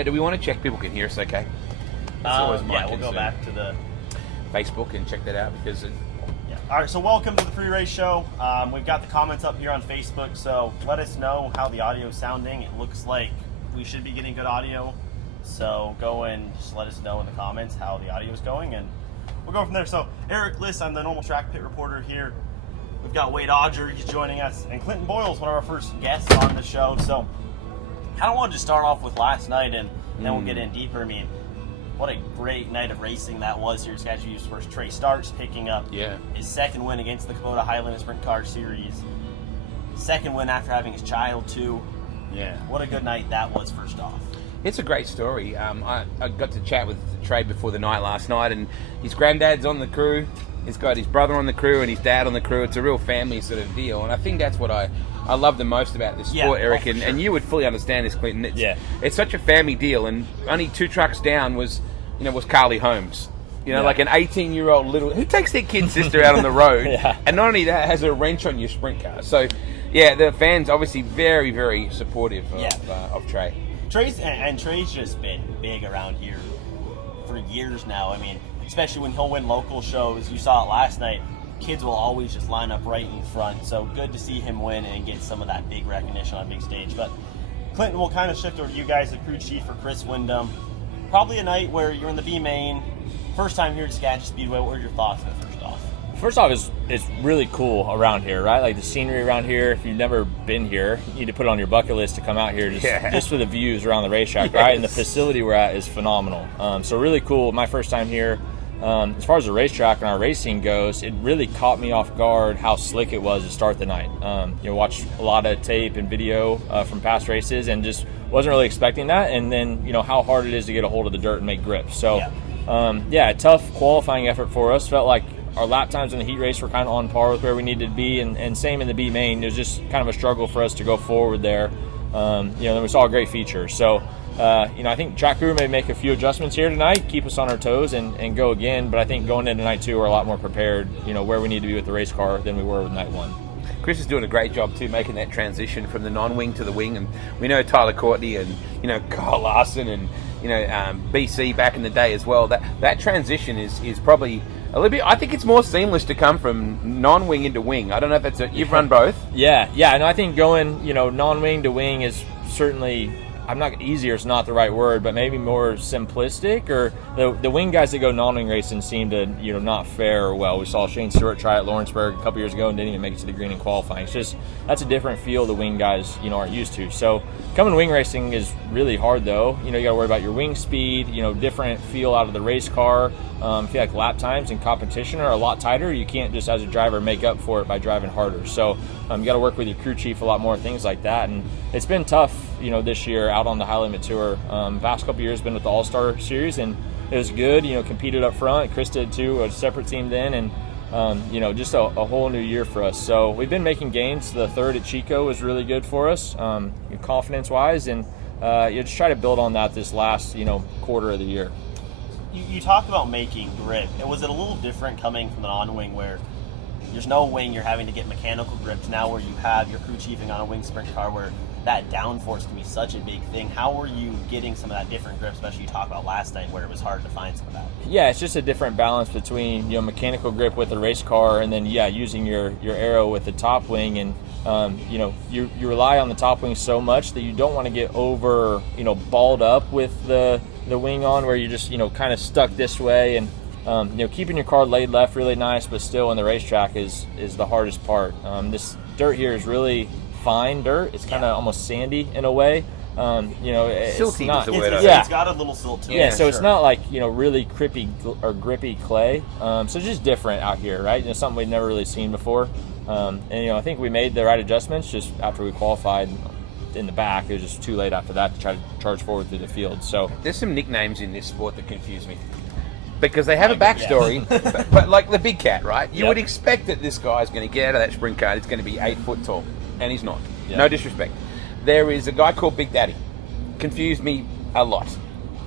Now, do we want to check people can hear us okay? That's always my we'll go concern. back to the Facebook and check that out because All right, so welcome to the Free Race Show. We've got the comments up here on Facebook, so let us know how the audio is sounding. It looks like we should be getting good audio, so go and just let us know in the comments how the audio is going, and we'll go from there. So Eric Liss, I'm the normal track pit reporter here. We've got Wade Odger, he's joining us, and Clinton Boyle's one of our first guests on the show. So I kind of wanted to start off with last night, and then we'll get in deeper. I mean, what a great night of racing that was here at Skagit. First, Trey Starks picking up his second win against the Kubota Highland Sprint Car Series. Second win after having his child, too. yeah. What a good night that was, first off. It's a great story. I got to chat with Trey before the night last night, and his granddad's on the crew. He's got his brother on the crew and his dad on the crew. It's a real family sort of deal, and I think that's what I love the most about this sport, Eric. For sure. And you would fully understand this, Clinton. It's such a family deal, and only 2 trucks down was Carly Holmes. Like an 18-year-old little who takes their kid sister out on the road, and not only that, has a wrench on your sprint car. So, the fans obviously very, very supportive of Trey. Trey's just been big around here for years now. I mean, especially when he'll win local shows. You saw it last night. Kids will always just line up right in front. So good to see him win and get some of that big recognition on a big stage. But Clinton, will kind of shift over to you guys, the crew chief for Chris Wyndham. Probably a night where you're in the B main, first time here at Skagit Speedway. What are your thoughts on it first off? First off, it's really cool around here, right? Like the scenery around here. If you've never been here, you need to put it on your bucket list to come out here just for the views around the racetrack, right? And the facility we're at is phenomenal. So really cool. My first time here. As far as the racetrack and our racing goes, it really caught me off guard how slick it was to start the night. Watched a lot of tape and video from past races and just wasn't really expecting that. And then, how hard it is to get a hold of the dirt and make grips. So, a tough qualifying effort for us. Felt like our lap times in the heat race were kind of on par with where we needed to be. And same in the B main. It was just kind of a struggle for us to go forward there. Then we saw a great feature. So, I think track crew may make a few adjustments here tonight, keep us on our toes and go again. But I think going into night 2, we're a lot more prepared, where we need to be with the race car than we were with night 1. Chris is doing a great job too, making that transition from the non-wing to the wing, and we know Tyler Courtney and Kyle Larson and BC back in the day as well. That transition is probably a little bit. I think it's more seamless to come from non-wing into wing. I don't know if that's you've run both. Yeah, and I think going non-wing to wing is certainly. Easier is not the right word, but maybe more simplistic. Or the wing guys that go non-wing racing seem to not fare well. We saw Shane Stewart try at Lawrenceburg a couple years ago and didn't even make it to the green in qualifying. It's just that's a different feel the wing guys aren't used to. So coming wing racing is really hard though. You got to worry about your wing speed. Different feel out of the race car. I feel like lap times and competition are a lot tighter. You can't just as a driver make up for it by driving harder. So you got to work with your crew chief a lot more, things like that. And it's been tough, this year out on the High Limit Tour. Past couple years been with the All-Star Series, and it was good. Competed up front. Chris did too, a separate team then, and just a whole new year for us. So we've been making gains. The third at Chico was really good for us, confidence-wise, and just try to build on that this last quarter of the year. You talked about making grip. Was it a little different coming from the non-wing where there's no wing, you're having to get mechanical grips, now where you have your crew chiefing on a wing sprint car where that downforce can be such a big thing? How were you getting some of that different grip, especially you talked about last night where it was hard to find some of that? Yeah, it's just a different balance between mechanical grip with the race car and then using your aero with the top wing. And you rely on the top wing so much that you don't want to get over balled up with the wing on where you're just kind of stuck this way. And keeping your car laid left really nice, but still in the racetrack is the hardest part. This dirt here is really fine dirt. It's kind of almost sandy in a way. Silty not, is the word. It's got a little silt to it. Yeah, so it's not like really grippy clay. So it's just different out here, right? Something we've never really seen before. And I think we made the right adjustments just after we qualified in the back. It was just too late after that to try to charge forward through the field. So there's some nicknames in this sport that confuse me. Because they have a backstory, but like the Big Cat, right? You would expect that this guy's going to get out of that sprint car. It's going to be 8 foot tall, and he's not. No disrespect. There is a guy called Big Daddy. Confused me a lot.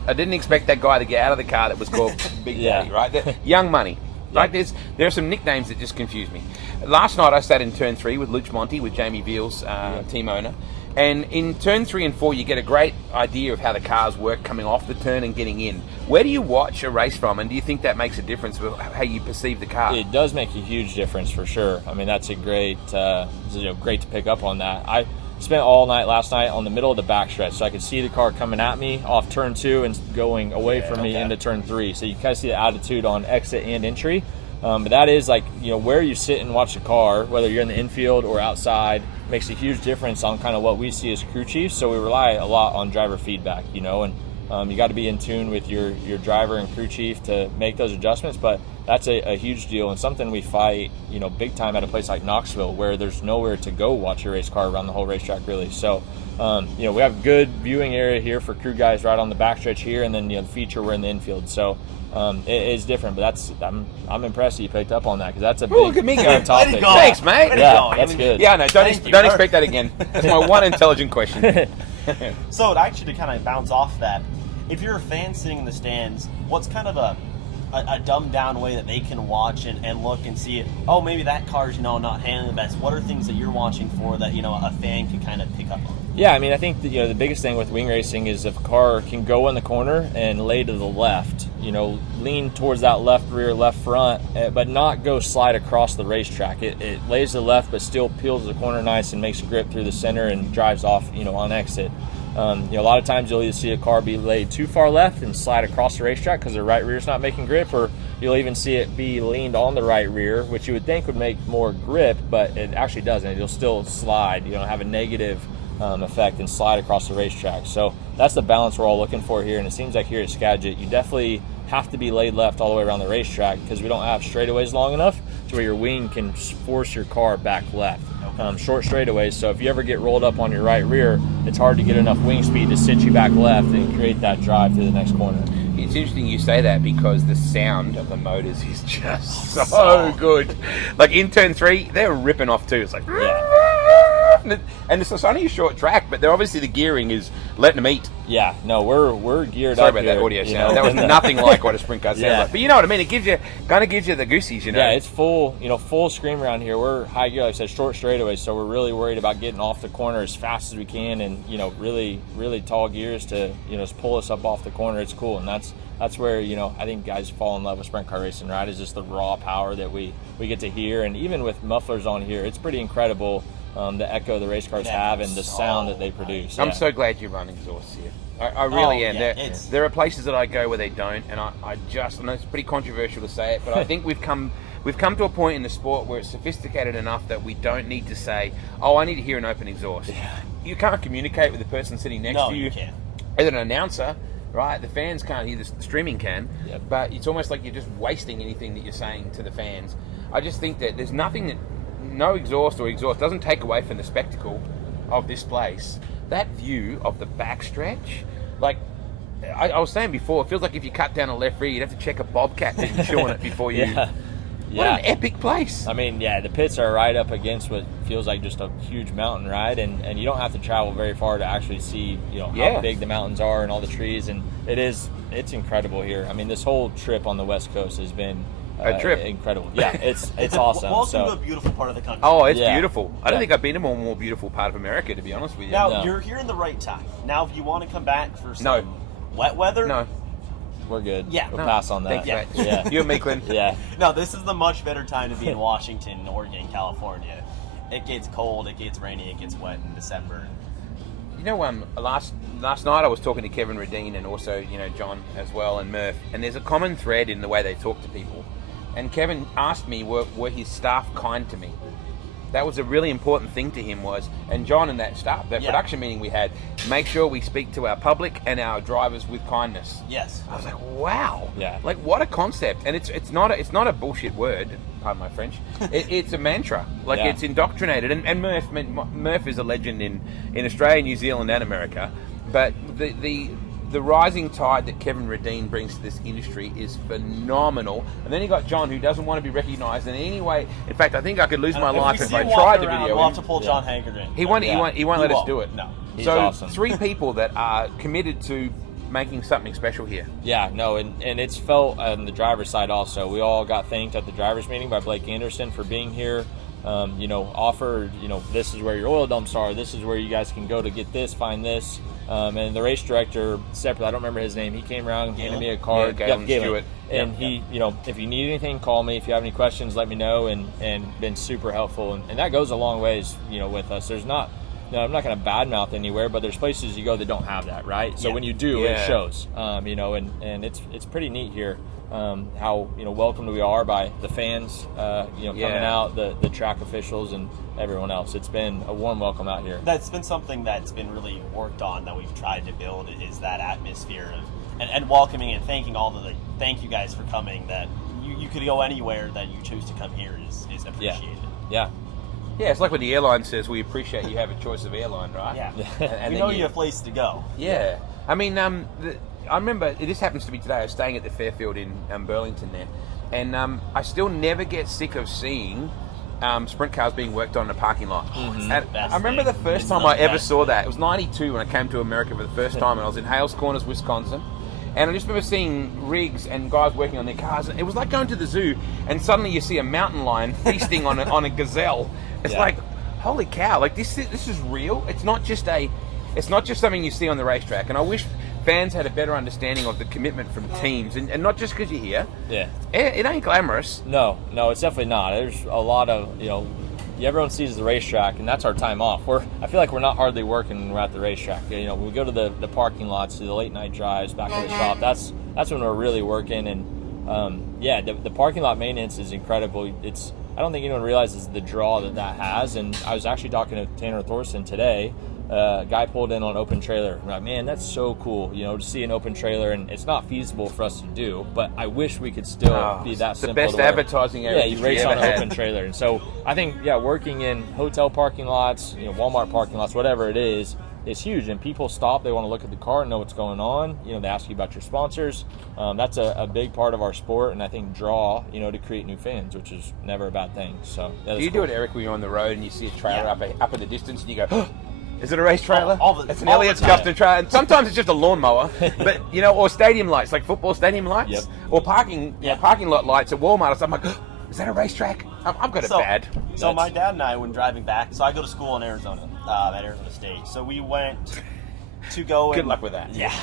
I didn't expect that guy to get out of the car that was called Big Daddy, right? Young Money. Right? There are some nicknames that just confuse me. Last night I sat in turn 3 with Luch Monty, with Jamie Veal's team owner, And in turn 3 and 4, you get a great idea of how the cars work coming off the turn and getting in. Where do you watch a race from, and do you think that makes a difference with how you perceive the car? It does make a huge difference for sure. I mean, that's a great, great to pick up on that. I spent all night last night on the middle of the backstretch, so I could see the car coming at me off turn 2 and going away from me into turn 3. So you kind of see the attitude on exit and entry. But that is like, where you sit and watch the car, whether you're in the infield or outside, makes a huge difference on kind of what we see as crew chiefs. So we rely a lot on driver feedback, and you got to be in tune with your driver and crew chief to make those adjustments. But that's a huge deal and something we fight, big time at a place like Knoxville, where there's nowhere to go watch your race car around the whole racetrack, really. So, we have good viewing area here for crew guys right on the backstretch here, and then the feature we're in the infield. So it is different, but I'm impressed that you picked up on that, because that's a big, look at me go. topic. Thanks, mate. Yeah, that's good. Yeah, no, don't expect that again. That's my one intelligent question. So actually, to kind of bounce off that, if you're a fan sitting in the stands, what's kind of a dumbed down way that they can watch and look and see it? Oh, maybe that car's not handling the best. What are things that you're watching for that a fan can kind of pick up on? Yeah, I mean, I think that, the biggest thing with wing racing is if a car can go in the corner and lay to the left, lean towards that left rear, left front, but not go slide across the racetrack. It lays to the left, but still peels the corner nice and makes a grip through the center and drives off, on exit. A lot of times you'll either see a car be laid too far left and slide across the racetrack because the right rear is not making grip, or you'll even see it be leaned on the right rear, which you would think would make more grip, but it actually doesn't. You'll still slide, have a negative effect and slide across the racetrack. So that's the balance we're all looking for here, and it seems like here at Skagit, you definitely have to be laid left all the way around the racetrack because we don't have straightaways long enough to where your wing can force your car back left. Short straightaways, so if you ever get rolled up on your right rear, it's hard to get enough wing speed to sit you back left and create that drive through the next corner. It's interesting you say that because the sound of the motors is just so good. Like in turn 3, they're ripping off too. It's like, and it's only a short track, but they're obviously the gearing is letting them eat. Yeah, no, we're geared Sorry up about here, that audio sound. That was nothing like what a sprint car sounds like. But you know what I mean? It gives you the goosies, Yeah, it's full, full scream around here. We're high gear, like I said, short straightaways, so we're really worried about getting off the corner as fast as we can, and really, really tall gears to just pull us up off the corner. It's cool, and that's where I think guys fall in love with sprint car racing, right? Is just the raw power that we get to hear, and even with mufflers on here, it's pretty incredible. The echo the race cars have and the sound that they produce. I'm so glad you run exhausts here. I really am. There are places that I go where they don't, and I know it's pretty controversial to say it, but I think we've come to a point in the sport where it's sophisticated enough that we don't need to say, "Oh, I need to hear an open exhaust." Yeah. You can't communicate with the person sitting next to you. You can't. As an announcer, right? The fans can't hear this. The streaming can, but it's almost like you're just wasting anything that you're saying to the fans. I just think that there's nothing that. No exhaust doesn't take away from the spectacle of this place. That view of the backstretch, like I was saying before, it feels like if you cut down a left rear, you'd have to check a bobcat that's chewing it before you. What an epic place. I mean, the pits are right up against what feels like just a huge mountain, right? And you don't have to travel very far to actually see, how big the mountains are and all the trees, and it's incredible here. I mean, this whole trip on the West Coast has been a trip. Incredible. Yeah, it's awesome. Welcome to a beautiful part of the country. Oh, it's beautiful. I don't think I've been to a more beautiful part of America, to be honest with you. Now, you're here in the right time. Now, if you want to come back for some wet weather... No. We're good. Yeah. We'll pass on that. Thanks, mate. You and me, Clint. Yeah. No, this is the much better time to be in Washington, Oregon, California. It gets cold, it gets rainy, it gets wet in December. Last night I was talking to Kevin Radine and also, John as well, and Murph, and there's a common thread in the way they talk to people. And Kevin asked me, were his staff kind to me? That was a really important thing to him and John and that production meeting we had, make sure we speak to our public and our drivers with kindness. Yes. I was like, wow. Yeah. Like, what a concept. And it's not a bullshit word, pardon my French. It's a mantra. Like, it's indoctrinated. And Murph is a legend in Australia, New Zealand, and America. But the rising tide that Kevin Radine brings to this industry is phenomenal. And then you got John, who doesn't want to be recognised in any way. In fact, I think I could lose my life if I tried to video him. We'll have to pull John Hankard in. He won't let us do it. No. He's so awesome. 3 people that are committed to making something special here. Yeah, no, and it's felt on the driver's side also. We all got thanked at the driver's meeting by Blake Anderson for being here. Offered, this is where your oil dumps are. This is where you guys can go to get this, find this. And the race director, separate, I don't remember his name. He came around and handed me a card. Galen Stewart. And he, if you need anything, call me. If you have any questions, let me know. And been super helpful. And that goes a long ways, with us. There's not, I'm not going to badmouth anywhere, but there's places you go that don't have that, right? So when you do, it shows. And it's pretty neat here. How welcomed we are by the fans, coming out, the track officials, and everyone else. It's been a warm welcome out here. That's been something that's been really worked on, that we've tried to build, is that atmosphere of and welcoming and thanking all the thank you guys for coming. That you could go anywhere, that you choose to come here is appreciated. Yeah. Yeah, it's like when the airline says, we appreciate you have a choice of airline, right? Yeah. And we know you have a place to go. Yeah. I mean, I remember, this happens to be today, I was staying at the Fairfield in Burlington there, and I still never get sick of seeing sprint cars being worked on in a parking lot. Mm-hmm. And I remember the first time I ever saw that, it was 92 when I came to America for the first time, and I was in Hales Corners, Wisconsin. And I just remember seeing rigs and guys working on their cars. It was like going to the zoo, and suddenly you see a mountain lion feasting on a gazelle. It's like, holy cow! Like this is real. It's not just something you see on the racetrack. And I wish fans had a better understanding of the commitment from teams, and not just because you're here. Yeah, it ain't glamorous. No, it's definitely not. There's a lot of everyone sees the racetrack, and that's our time off. I feel like we're not hardly working when we're at the racetrack. When we go to the parking lots, to the late night drives, back to the shop. That's when we're really working. And the parking lot maintenance is incredible. I don't think anyone realizes the draw that has. And I was actually talking to Tanner Thorson today. A guy pulled in on an open trailer. I'm like, man, that's so cool, to see an open trailer, and it's not feasible for us to do, but I wish we could still be that simple. The best advertising ever. Yeah, you race on an open trailer. And so I think, working in hotel parking lots, Walmart parking lots, whatever it is huge. And people stop, they want to look at the car and know what's going on. They ask you about your sponsors. That's a big part of our sport, and I think draw, to create new fans, which is never a bad thing. So do you do it, Eric, when you're on the road and you see a trailer up in the distance and you go, oh, is it a race trailer? It's an Elliott's custom trailer. And sometimes it's just a lawnmower, but or stadium lights, like football stadium lights, or parking lot lights at Walmart. So I'm like, oh, is that a racetrack? I've got it bad. So my dad and I, when driving back, so I go to school in Arizona, at Arizona State. So we went to go. Good luck with that. Yeah,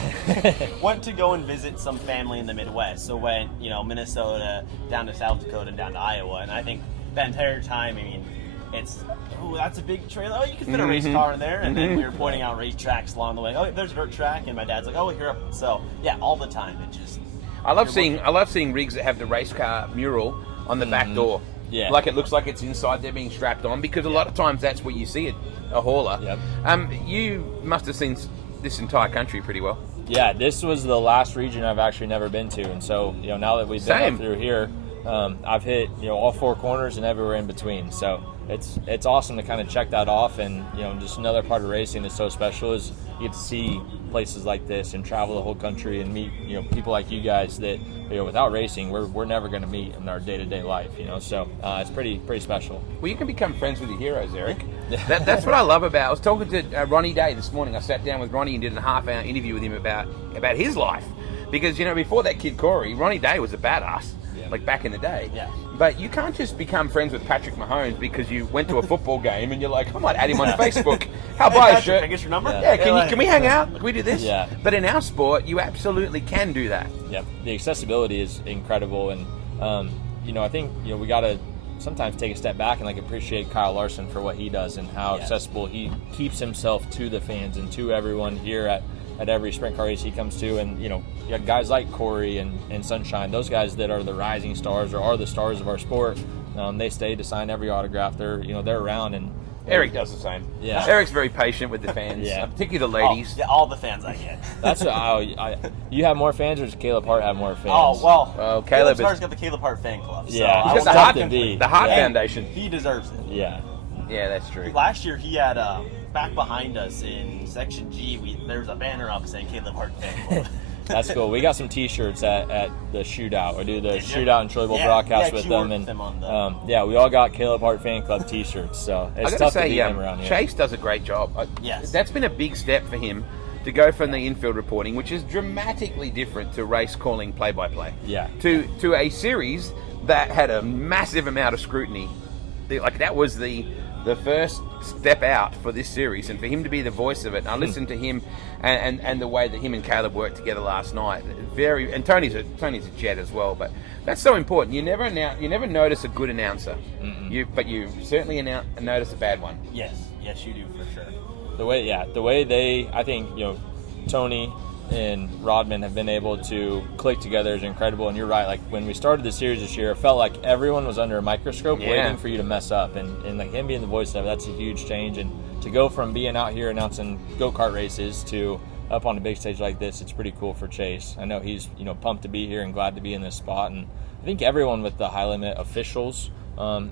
went to go and visit some family in the Midwest. So went, Minnesota, down to South Dakota, and down to Iowa, and I think that entire time, it's, that's a big trailer. Oh, you can fit a race car in there. And then we were pointing out race tracks along the way. Oh, there's a dirt track. And my dad's like, oh, here. So, all the time. I love seeing rigs that have the race car mural on the back door. Yeah. Like it looks like it's inside there being strapped on, because a lot of times that's where you see it, a hauler. Yep. You must have seen this entire country pretty well. Yeah, this was the last region I've actually never been to. And so, now that we've been up through here, I've hit, all four corners and everywhere in between. So it's awesome to kind of check that off. And just another part of racing that's so special is you get to see places like this and travel the whole country and meet people like you guys that without racing we're never going to meet in our day-to-day life. So it's pretty special. Well, you can become friends with your heroes, Eric. That's what I love about. I was talking to Ronnie Day this morning. I sat down with Ronnie and did a half-hour interview with him about his life, because before that kid Corey, Ronnie Day was a badass. Like back in the day. Yeah. But you can't just become friends with Patrick Mahomes because you went to a football game and you're like, I might add him on Facebook. How about a shirt? Can I get your number? Yeah, can we hang out? Can we do this? Yeah. But in our sport, you absolutely can do that. Yep. The accessibility is incredible, and I think we got to sometimes take a step back and appreciate Kyle Larson for what he does and how accessible he keeps himself to the fans and to everyone here at every sprint car race he comes to. And you got guys like Corey and Sunshine, those guys that are the rising stars or are the stars of our sport. They stay to sign every autograph. They're they're around. And Eric does the same. Yeah. Eric's very patient with the fans, particularly the ladies. All the fans I get. That's you have more fans, or does Caleb Hart have more fans? Oh well, Caleb Hart's got the Caleb Hart fan club. So yeah, he's got the Hart Foundation. He deserves it. Yeah, that's true. Last year he had back behind us in section G. There's a banner up saying Caleb Hart fan club. That's cool. We got some T-shirts at the shootout. We do the shootout and Troy Bowl broadcast with them, and we all got Caleb Hart fan club T-shirts. So it's tough to beat him around here. Chase does a great job. Yes, that's been a big step for him to go from the infield reporting, which is dramatically different to race calling play-by-play, to a series that had a massive amount of scrutiny. Like, that was the first step out for this series, and for him to be the voice of it. And I listened to him and the way that him and Caleb worked together last night. And Tony's a jet as well, but that's so important. You never notice a good announcer, but you certainly notice a bad one. Yes, you do for sure. The way I think, Tony and Rodman have been able to click together is incredible. And you're right, like when we started the series this year, it felt like everyone was under a microscope waiting for you to mess up, and like him being the voice of it, that's a huge change. And to go from being out here announcing go-kart races to up on a big stage like this, it's pretty cool for Chase. I know he's pumped to be here and glad to be in this spot, and I think everyone with the high limit officials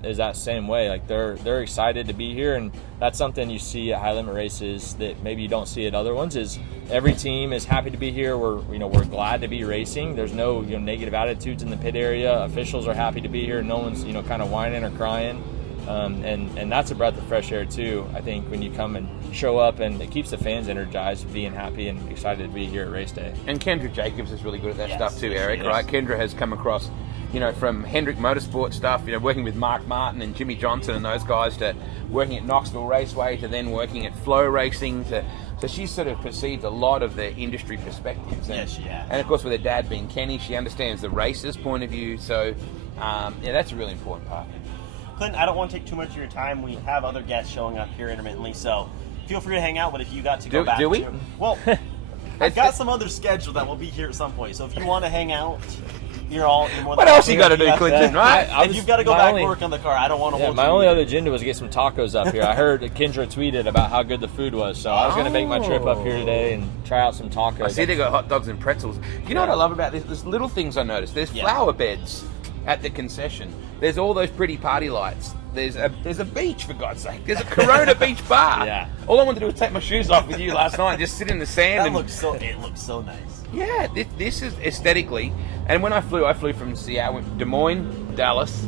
is that same way. Like they're excited to be here, and that's something you see at high limit races that maybe you don't see at other ones. Is every team is happy to be here. We're glad to be racing. There's no negative attitudes in the pit area. Officials are happy to be here. No one's kind of whining or crying, and that's a breath of fresh air too. I think when you come and show up, and it keeps the fans energized, being happy and excited to be here at race day. And Kendra Jacobs is really good at that stuff too, Eric. Right? Kendra has come across, from Hendrick Motorsport stuff, working with Mark Martin and Jimmy Johnson and those guys, to working at Knoxville Raceway, to then working at Flow Racing. So she's sort of perceived a lot of the industry perspectives. And, she has. And of course, with her dad being Kenny, she understands the racer's point of view. So, that's a really important part. Clinton, I don't want to take too much of your time. We have other guests showing up here intermittently, so feel free to hang out. But if you got to go back, do we? Well, I've got some other schedule that will be here at some point. So if you want to hang out, you're more than what else you got to do, Clinton? Right? If you've got to go back and work on the car, I don't want to hold you. My only other agenda was to get some tacos up here. I heard Kendra tweeted about how good the food was, so I was going to make my trip up here today and try out some tacos. I see they got hot dogs and pretzels. You know what I love about this? There's little things I noticed. There's flower beds at the concession. There's all those pretty party lights. There's a beach, for God's sake. There's a Corona Beach bar. Yeah. All I wanted to do was take my shoes off with you last night and just sit in the sand. It looks so nice. Yeah, this is aesthetically. And when I flew from Seattle, Des Moines, Dallas,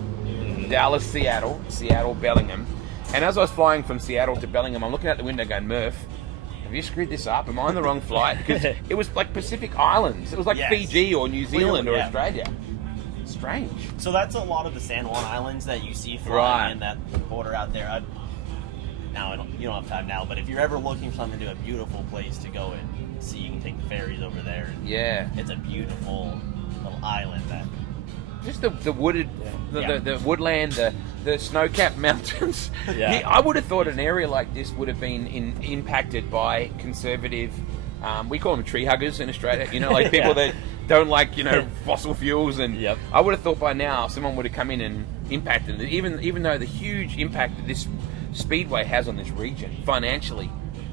Dallas, Seattle, Bellingham. And as I was flying from Seattle to Bellingham, I'm looking out the window going, Murph, have you screwed this up? Am I on the wrong flight? Because it was like Pacific Islands. It was like Fiji or New Zealand or Australia. Strange. So that's a lot of the San Juan Islands that you see flying in that border out there. You don't have time now, but if you're ever looking for something to do, a beautiful place to go and see, you can take the ferries over there. It's a beautiful little island that. Just the wooded, the woodland, the snow-capped mountains. Yeah. I would have thought an area like this would have been impacted by conservative. We call them tree huggers in Australia. Like people that don't like fossil fuels, and I would have thought by now someone would have come in and impacted it. Even though the huge impact that this speedway has on this region financially.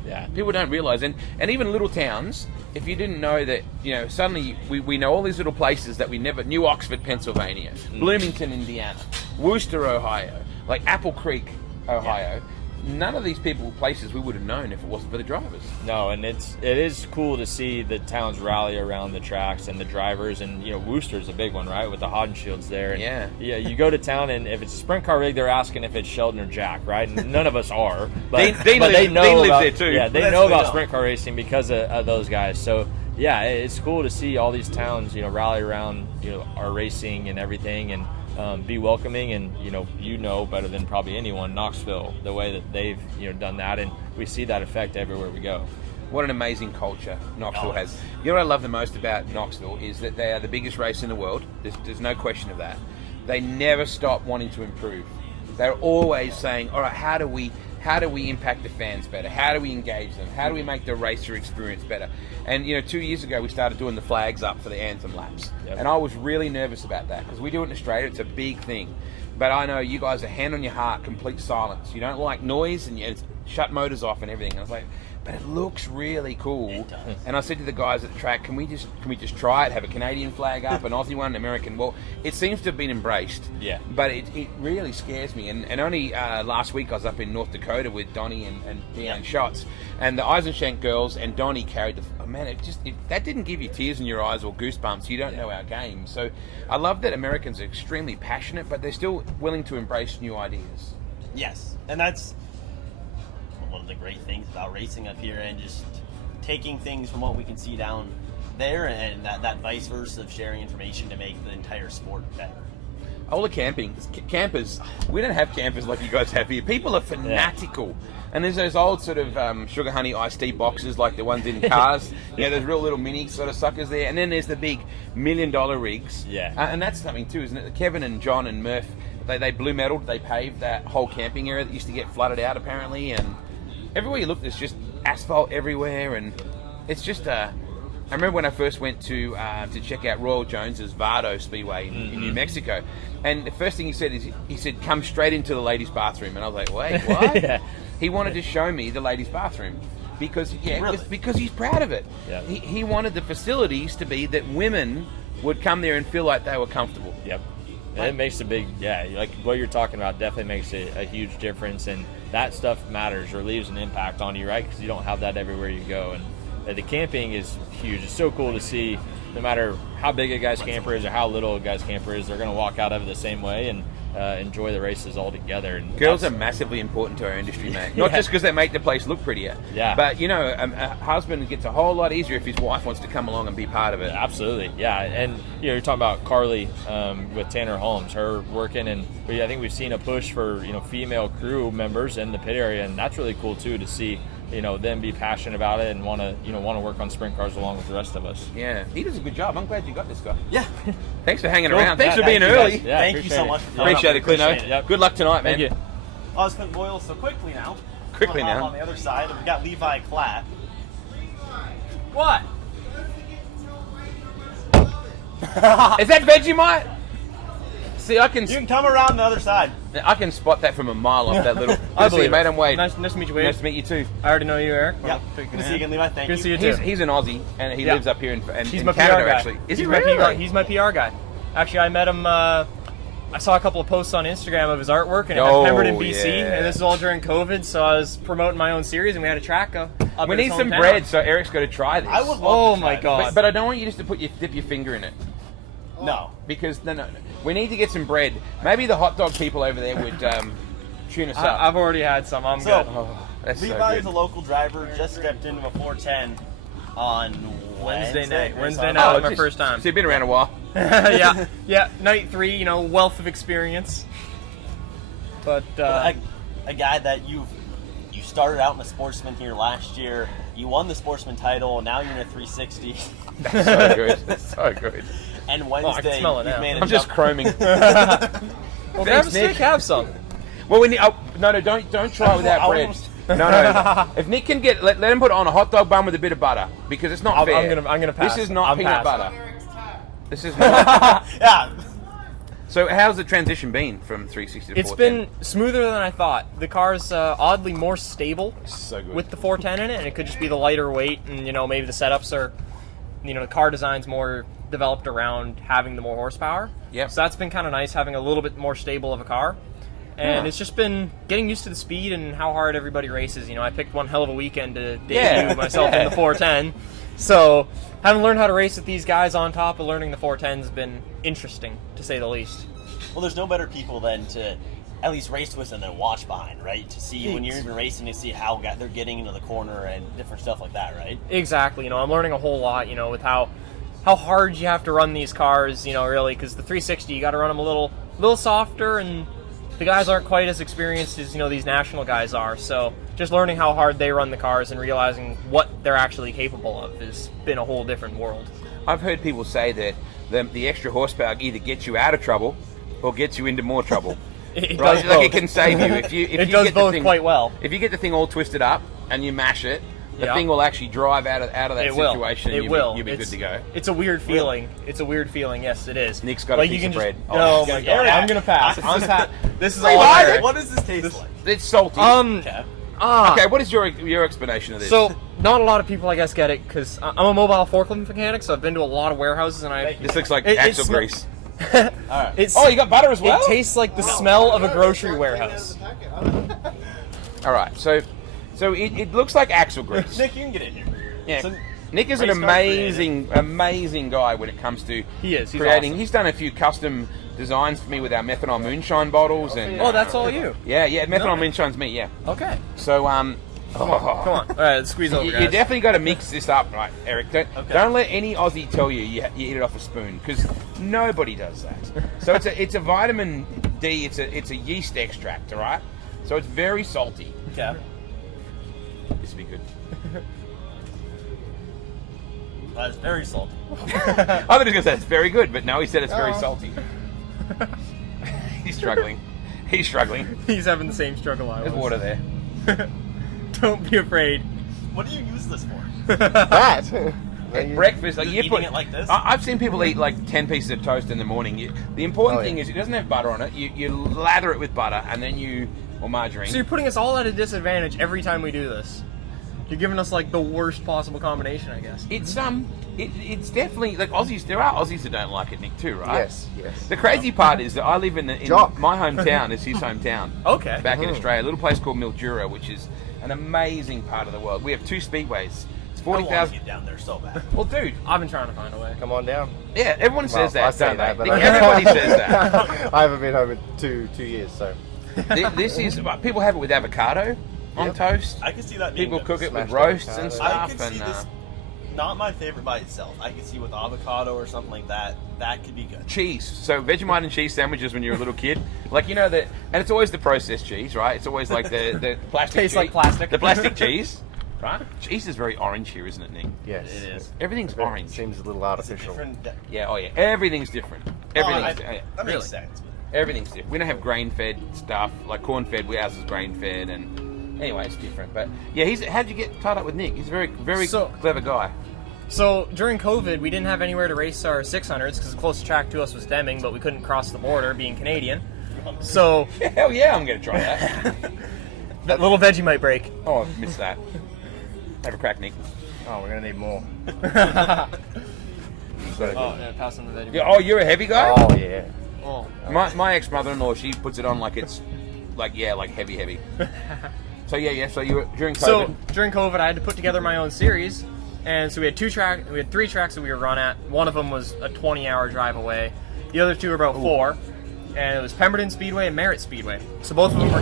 Yeah. People don't realise, and even little towns, if you didn't know that, suddenly we know all these little places that we never knew. Oxford, Pennsylvania, Bloomington, Indiana, Worcester, Ohio, like Apple Creek, Ohio. None of these places we would have known if it wasn't for the drivers. No, and it is cool to see the towns rally around the tracks and the drivers, and Worcester's a big one, right, with the Hodenshields there. And you go to town, and if it's a sprint car rig, they're asking if it's Sheldon or Jack, right? And none of us are, but they know about, there too. Yeah, they know about sprint car racing because of those guys. So yeah, it's cool to see all these towns, rally around our racing and everything, and be welcoming, and better than probably anyone, Knoxville, the way that they've done that, and we see that effect everywhere we go. What an amazing culture Knoxville has. You know what I love the most about Knoxville is that they are the biggest race in the world. There's no question of that. They never stop wanting to improve. They're always saying, all right, how do we impact the fans better? How do we engage them? How do we make the racer experience better? And 2 years ago we started doing the flags up for the anthem laps, and I was really nervous about that because we do it in Australia. It's a big thing, but I know you guys are hand on your heart, complete silence. You don't like noise, and you shut motors off and everything. And I was like, but it looks really cool. It does. And I said to the guys at the track, can we just try it? Have a Canadian flag up, an Aussie one, an American. Well, it seems to have been embraced. Yeah. But it really scares me. And only last week I was up in North Dakota with Donnie and Deanne Schatz, and the Eisenshank girls and Donnie carried the. Oh man, that didn't give you tears in your eyes or goosebumps. You don't know our game. So I love that Americans are extremely passionate, but they're still willing to embrace new ideas. Yes, and that's one of the great things about racing up here, and just taking things from what we can see down there, and that vice versa of sharing information to make the entire sport better. All the camping, campers, we don't have campers like you guys have here. People are fanatical. And there's those old sort of sugar honey iced tea boxes like the ones in cars. Those real little mini sort of suckers there. And then there's the big $1 million rigs. Yeah. And that's something too, isn't it? Kevin and John and Murph, they blue metalled, they paved that whole camping area that used to get flooded out apparently. And everywhere you look, there's just asphalt everywhere. And it's just I remember when I first went to check out Royal Jones's Vado Speedway in New Mexico. And the first thing he said is, he said, come straight into the ladies' bathroom. And I was like, wait, what? Yeah. He wanted to show me the ladies' bathroom because because he's proud of it. Yeah. He wanted the facilities to be that women would come there and feel like they were comfortable. Yep. And it makes a big, like what you're talking about definitely makes a huge difference, and that stuff matters or leaves an impact on you, right? Because you don't have that everywhere you go. And the camping is huge. It's so cool to see, no matter how big a guy's camper is or how little a guy's camper is, they're going to walk out of it the same way and enjoy the races all together. And girls are massively important to our industry, mate. Not just because they make the place look prettier. Yeah. But, a husband gets a whole lot easier if his wife wants to come along and be part of it. Absolutely, yeah. And you're talking about Carly with Tanner Holmes, her working, and I think we've seen a push for female crew members in the pit area, and that's really cool too to see them be passionate about it and want to work on sprint cars along with the rest of us. Yeah, he does a good job. I'm glad you got this guy. Yeah. Thanks for hanging Cool. around. Thanks for being Thank you, early. guys. Yeah, Thank you so much for coming. Appreciate it, Clino. Appreciate it. Yep. Good luck tonight, man. Thank you. Oh, it's been boiled so quickly now. Quickly now. On the other side, we've got Levi Clapp. What? Is that Vegemite? See, You can come around the other side. I can spot that from a mile off that little. I Good to see you, believe mate. it. I'm Wade. Nice to meet you, Wade. Nice to meet you too. I already know you, Eric. Yep. Good Good to see you again, Levi. Thank to see you you. too. He's an Aussie, and he Yeah. lives up here in He's in my Canada, PR guy. actually. Is he He's my really? PR, he's my PR guy. Actually, I met him. I saw a couple of posts on Instagram of his artwork, and it had Pemberton, BC. yeah. And this is all during COVID, so I was promoting my own series, and we had a track go. Up We in need his some hometown. bread, so Eric's got to try this. I would love Oh to try my this. God. but I don't want you just to dip your finger in it. No. Because no. We need to get some bread. Maybe the hot dog people over there would tune us up. I've already had some. I'm So- good. Oh, that's Levi so is a good. local driver, just stepped into a 410 on Wednesday night. or Wednesday Sunday. night was my just- first time. So you've been around a while. yeah. Night 3, wealth of experience. But A guy that you started out in the sportsman here last year. You won the sportsman title. Now you're in a 360. That's so good. That's so good. And I Wednesday, can smell it you've now. made a I'm just jump- chroming. well, grab a stick, Nick. have some. Well, we need. Oh, no, don't try without I bread. almost- No. If Nick can get, let him put it on a hot dog bun with a bit of butter because it's not fair. I'm gonna pass. This is not I'm peanut passing. butter. This is not. Yeah. So how's the transition been from 360 to It's 410? been smoother than I thought. The car's oddly more stable so good. with the 410 in it, and it could just be the lighter weight, and maybe the setups are, the car design's more developed around having the more horsepower. Yep. So that's been kind of nice, having a little bit more stable of a car. And it's just been getting used to the speed and how hard everybody races. I picked one hell of a weekend to debut myself in the 410. So having learned how to race with these guys on top of learning the 410 has been interesting, to say the least. Well, there's no better people than to at least race with and then watch behind, right? To see when you're even racing, to see how they're getting into the corner and different stuff like that, right? Exactly. I'm learning a whole lot, with how hard you have to run these cars, really, because the 360, you got to run them a little softer, and the guys aren't quite as experienced as, these national guys are. So just learning how hard they run the cars and realizing what they're actually capable of has been a whole different world. I've heard people say that the extra horsepower either gets you out of trouble or gets you into more trouble. It Right? does Like both. it can save you if you It does get the both thing, quite well. If you get the thing all twisted up and you mash it, the Yeah. thing will actually drive out of that It will. situation. It and will. You'll be good to go. It's a weird feeling. It's a weird feeling. Yes, it is. Nick's got a Like, piece you of can bread. just, Oh my god! I'm gonna pass. This is all Levi, Eric. What does this taste like? It's salty. Okay. Okay, what is your explanation of this? So, not a lot of people, I guess, get it because I'm a mobile forklift mechanic, so I've been to a lot of warehouses, and this looks like it axle sm- grease. All right. Oh, you got butter as well? It tastes like the smell of a grocery warehouse. All right, so it looks like axle grease. Nick, you can get in here. Yeah. So, Nick is an race car amazing guy when it comes to He is. He's creating. awesome. He's done a few custom designs for me with our methanol moonshine bottles and Oh, that's all you. yeah, methanol moonshine's me, yeah. Okay. So Come on. All right, let's squeeze over, You guys. definitely got to mix this up, right, Eric? Don't let any Aussie tell you eat it off a spoon, because nobody does that. So it's a vitamin D. It's a yeast extract, all right? So it's very salty. Okay. This will be good. That's very salty. I thought he was going to say it's very good, but no, he said it's very salty. He's struggling. He's struggling. He's having the same struggle I was. There's water there. Don't be afraid. What do you use this for? That. At breakfast, like Just you eating put it like this? I've seen people eat like 10 pieces of toast in the morning. The important thing is it doesn't have butter on it. You lather it with butter and then or margarine. So you're putting us all at a disadvantage every time we do this. You're giving us like the worst possible combination, I guess. It's definitely like Aussies. There are Aussies that don't like it, Nick, too, right? Yes. The crazy part is that I live in Jock. my hometown is his hometown. Okay. Back in Australia, a little place called Mildura, which is an amazing part of the world. We have 2 speedways. It's I want to 40,000. get down there so bad. Well, dude, I've been trying to find a way. Come on down. yeah, everyone says Well, I that, say don't that, they? but Everybody says that. I haven't been home in two years, so. This is people have it with avocado on toast. I can see that being People good. cook it with Smashed roasts and avocado. I stuff. could see And this. Not my favorite by itself. I could see with avocado or something like that. That could be good. cheese. So Vegemite and cheese sandwiches when you're a little kid, like and it's always the processed cheese, right? It's always like the plastic. Tastes cheese. like plastic. The plastic cheese, right? Cheese is very orange here, isn't it, Nick? Yes. It is. Everything's orange. Seems a little It's a artificial. different. Yeah, oh yeah. Everything's different. Everything's that Really? makes sense. everything's different. We don't have grain-fed stuff like corn-fed. Ours is grain-fed, and anyway, it's different. But yeah, how'd you get tied up with Nick? He's a very, very clever guy. So during COVID, we didn't have anywhere to race our 600s because the closest track to us was Deming, but we couldn't cross the border, being Canadian. So Hell yeah, I'm gonna try that. that little Vegemite break. Oh, I missed that. Have a crack, Nick. Oh, we're gonna need more. Oh, yeah, pass on the Vegemite. Yeah, oh, you're a heavy guy. Oh yeah. Oh. My ex mother-in-law, she puts it on like it's like heavy. So yeah. So you were during COVID. So during COVID, I had to put together my own series, and so we had 3 tracks that we would run at. One of them was a 20-hour drive away. The other 2 were about 4, and it was Pemberton Speedway and Merritt Speedway. So both of them were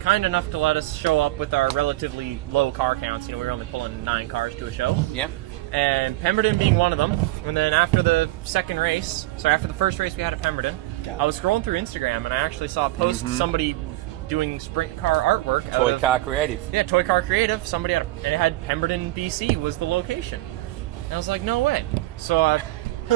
kind enough to let us show up with our relatively low car counts. You know, we were only pulling 9 cars to a show. yeah. And Pemberton being one of them. And then after the second race, so after the first race we had at Pemberton, I was scrolling through Instagram and I actually saw a post somebody doing sprint car artwork out Toy of Car Creative. yeah, Toy Car Creative. Somebody and it had Pemberton, BC was the location. And I was like, no way. So I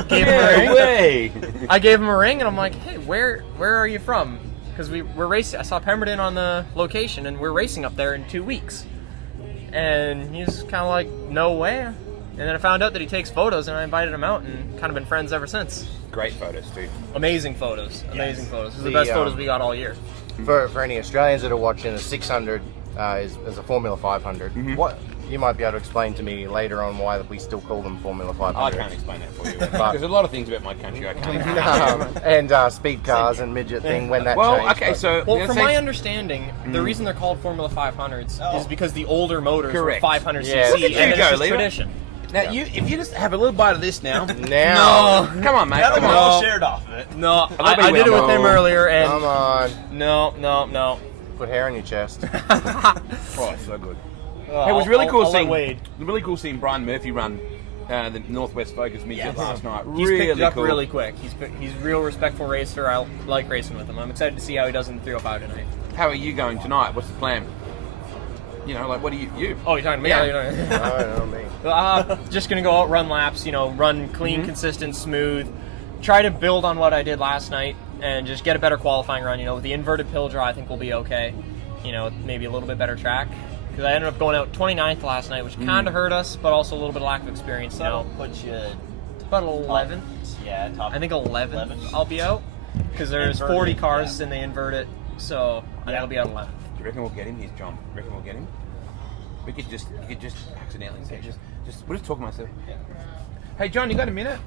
gave him a ring. way. I gave him a ring and I'm like, hey, where are you from? Because we're racing. I saw Pemberton on the location and we're racing up there in 2 weeks. And he was kind of like, no way. And then I found out that he takes photos, and I invited him out, and kind of been friends ever since. Great photos too. Amazing photos. Amazing Yes. photos. This is the The, best photos we got all year. For any Australians that are watching, a 600 is a Formula 500. What you might be able to explain to me later on why we still call them Formula I 500. can't explain that for you. There's a lot of things about my country I can't. And speed cars and midget thing when that Well, changed. okay, but- so Well, let's from say- my understanding, the reason they're called Formula 500s is because the older motors Correct. were 500cc, Yeah. Look at and you then go, it's just Leo. tradition. now if you just have a little bite of this now. now, Come on, mate. Now that Come we're on. all shared off of it. No, Nobody I did it will. with him earlier, and come on, no. put hair on your chest. Oh, it's so good. It was really cool seeing Brian Murphy run the Northwest Focus midget last night. He's Really picked it up cool. really quick. He's a real respectful racer. I like racing with him. I'm excited to see how he does in the 305 tonight. How are you going tonight? What's the plan? You know, like what do you? Oh, you're talking to me? Yeah. No, me. Just gonna go out, run laps. You know, run clean, consistent, smooth. Try to build on what I did last night and just get a better qualifying run. You know, with the inverted pill draw, I think we'll be okay. You know, maybe a little bit better track. Because I ended up going out 29th last night, which kind of hurt us, but also a little bit of lack of experience. You That'll know, put you. about 11th. Yeah, top. I think 11th 11. I'll be out. Because there's Inverted, 40 cars yeah. and they invert it. So I think I'll be out 11th. Do you reckon we'll get him? He's John. You reckon we'll get him? You could just accidentally say we'll just talk myself. Yeah. Hey John, you got a minute?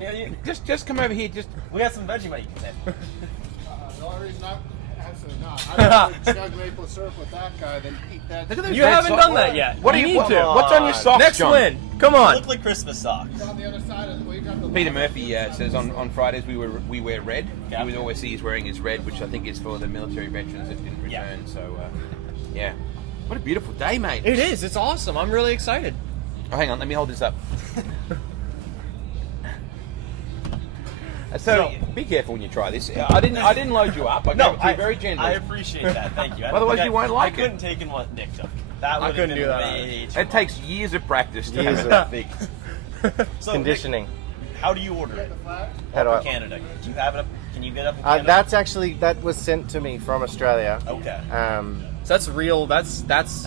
Yeah, Just come over here. we got some Vegemite. The only reason I'm absolutely not. I'd rather chug maple syrup with that guy than eat that. Look at those You red haven't socks. done that yet. What do You you? need to. What's on your socks, Next John? win. Come on. Look like Christmas socks. On the other side of the week, got the Peter Murphy says on Fridays we wear red. Yeah. You would always see he's wearing his red, which I think is for the military veterans that didn't Yeah. return. So yeah. What a beautiful day, mate. It is. It's awesome. I'm really excited. Oh, hang on. Let me hold this up. So be careful when you try this. I didn't load you up. I gave it to you very gently. I appreciate that. Thank you. Otherwise you won't like I couldn't take in what Nick took. That would couldn't have do been that. way too It takes years of practice to Years have of- it fixed. So, Conditioning. Nick, how do you order it? How do Up I- in Canada. Do you have it up? Can you get it up in Canada? that was sent to me from Australia. Okay. So that's real. That's That's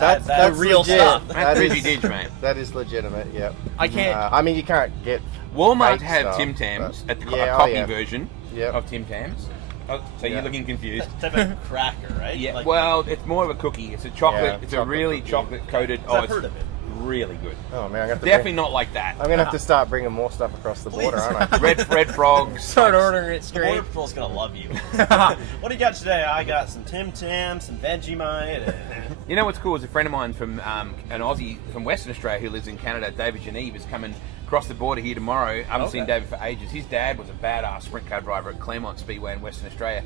real legit. stuff. That's pretty dig, mate. That is legitimate. Yep. I can't. I mean, you can't get Walmart fake have stuff, Tim Tams, but- a yeah, coffee version Yep. of Tim Tams. Oh, so Yeah. you're looking confused. Type of cracker, right? Yeah, Like- well, it's more of a cookie. It's a chocolate. Yeah, it's a chocolate really cookie. chocolate coated. I've It's heard of it. really good. Oh man, I'm gonna have to Definitely not like that. I'm gonna have to start bringing more stuff across the border, aren't I? Red frogs. Start ordering it The straight. Border Patrol's gonna love you. What do you got today? I got some Tim Tams, some Vegemite. And... You know what's cool is a friend of mine from an Aussie from Western Australia who lives in Canada, David Geneve, is coming across the border here tomorrow. I haven't seen David for ages. His dad was a badass sprint car driver at Claremont Speedway in Western Australia.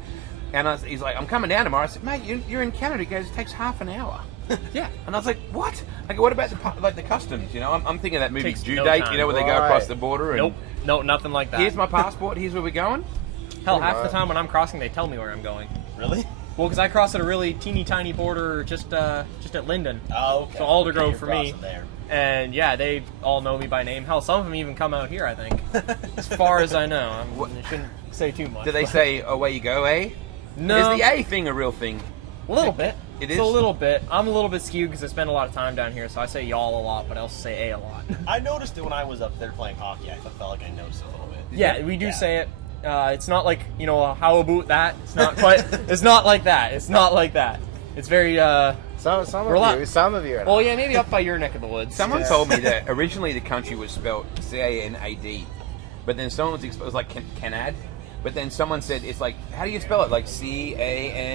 And he's like, I'm coming down tomorrow. I said, mate, you're in Canada. He goes, it takes half an hour. Yeah. And I was like, what? I go, what about the customs? You know, I'm thinking of that movie Takes Due no Date. time. You know, where they go Right. across the border and Nope. No, nothing like that. here's my passport. Here's where we're going. Hell, half the time when I'm crossing, they tell me where I'm going. Really? Well, because I cross at a really teeny tiny border just at Linden. Oh, okay. So Aldergrove You're for me. crossing there. And yeah, they all know me by name. Hell, some of them even come out here, I think. As far as I know. I shouldn't say too much. Do they but- say, away you go, eh? No. Is the A thing a real thing? A little bit. It It's is? a little bit. I'm a little bit skewed because I spend a lot of time down here, so I say y'all a lot, but I also say a lot. I noticed it when I was up there playing hockey. I felt like I noticed it a little bit. Yeah, we do Yeah. say it. It's not like, how about that? It's not quite. It's not like that. It's not like that. It's very. Some of you. Well, yeah, maybe up by your neck of the woods. Someone told me that originally the country was spelled C-A-N-A-D, but then someone it was like Canad, but then someone said it's like, how do you spell it? Like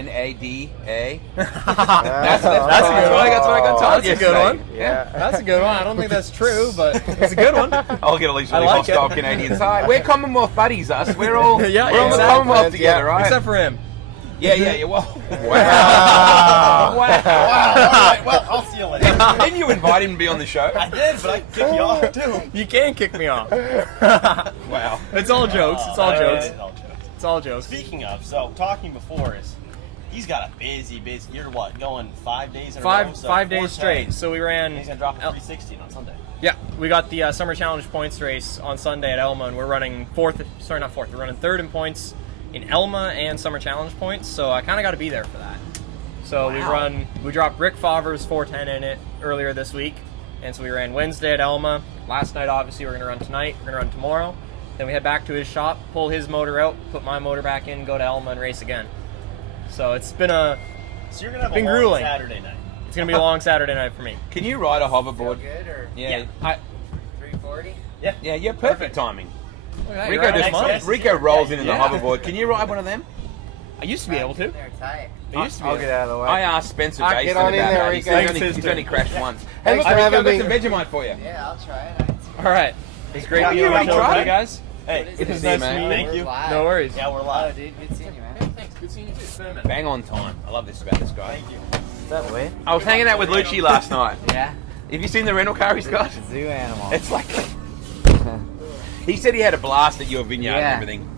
C-A-N-A-D-A? That's a good one. That's what I got told That's a good one. Yeah. That's a good one. I don't think that's true, but it's a good one. I'll get at least really I like hostile it. Canadians. Hi, we're Commonwealth buddies, us. We're all Yeah, we're all in the exactly. Commonwealth together, Yeah. right? Except for him. yeah. Well, wow. Wow. All right, well, I'll see you later. Didn't you invite him to be on the show? I did, but I can kick you off too. You can kick me off. Wow. It's all jokes. It's all jokes. It's all jokes. It's all jokes. Speaking of, so talking before is, he's got a busy. You're what, going 5 days in a row? Five So 5 4 days straight. So we ran. He's gonna drop a 316 on Sunday. Yeah, we got the Summer Challenge points race on Sunday at Elma, and we're running fourth. Sorry, not fourth. We're running third in points in Elma and Summer Challenge points. So I kind of got to be there for that. So we dropped Rick Favre's 410 in it earlier this week, and so we ran Wednesday at Elma. Last night, obviously, we're gonna run tonight. We're gonna run tomorrow. Then we head back to his shop, pull his motor out, put my motor back in, go to Elma and race again. So it's been So you're gonna have Been a long grueling. Saturday night. it's gonna be a long Saturday night for me. Can you ride a hoverboard? Good or Yeah. 340? Yeah, perfect timing. Rico, Right, just, next- Rico rolls in the Yeah. hoverboard. Can you ride one of them? I used to be able to. They're tight. I used to be I'll able get to. out of the way. I asked Spencer Get Jason on about in there, that. Rico. He's only crashed once. Hey, Thanks look, for Rico, having got me. some Vegemite for you. Yeah, I'll try it. All right. It's great Yeah, being you on the show tried with it. you guys. Hey, Good to It's see you, nice to man. meet Thank We're you. live. No worries. yeah, we're Oh, live. dude, good seeing you, man. Thanks. Good seeing you too. It's been a minute. Bang on time. I love this about this guy. Thank you. Is that weird? I was hanging out with Lucci last night. Yeah. Have you seen the rental car he's got? Zoo animal. It's like... He said he had a blast at your vineyard and Yeah. everything.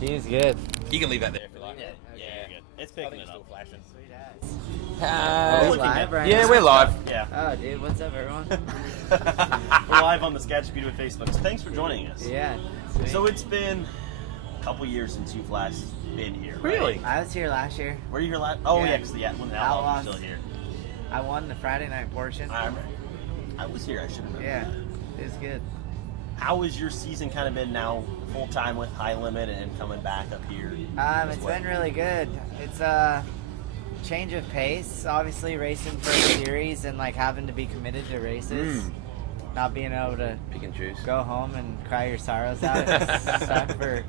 He's good. You can leave that there if you like. Yeah, you're good. It's picking it up. Sweet ass. We're we looking live good. right Yeah, now? we're live. Yeah. Oh, dude, what's up, everyone? We're live on the Skagit Speedway Facebook. So thanks for joining us. Yeah. Sweet. So it's been a couple years since you've last been here. Right? Really? I was here last year. Were you here last? Oh Yeah. yeah, because when the Outlaws Outlaws. were still here. I won the Friday night portion. I was here. I should remember. Yeah, it was good. How has your season kind of been now, full time with High Limit and coming back up here? as It's well? been really good. It's a change of pace. Obviously, racing for a series and like having to be committed to races, not being able to Pick and choose. go home and cry your sorrows out. It's sucked for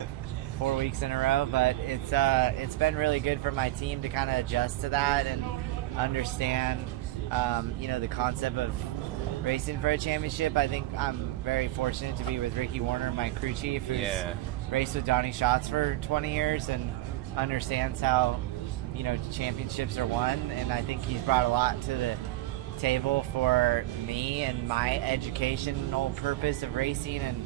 4 weeks in a row, but it's been really good for my team to kind of adjust to that and understand, the concept of racing for a championship. I think I'm very fortunate to be with Ricky Warner, my crew chief, who's Yeah. raced with Donnie Schatz for 20 years and understands how championships are won, and I think he's brought a lot to the table for me and my educational purpose of racing and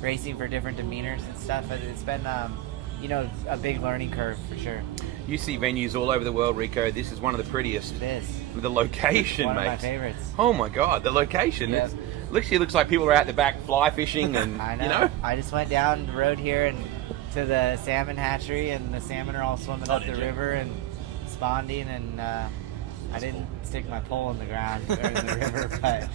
racing for different demeanors and stuff. It's been, a big learning curve for sure. You see venues all over the world, Rico. This is one of the prettiest. It is. The location, One mate. of my favorites. Oh my God, the location. Yep. Looks like people are out the back fly fishing, and I know. you know. I just went down the road here and to the salmon hatchery, and the salmon are all swimming up the river and spawning, and I didn't stick my pole in the ground or in the river, but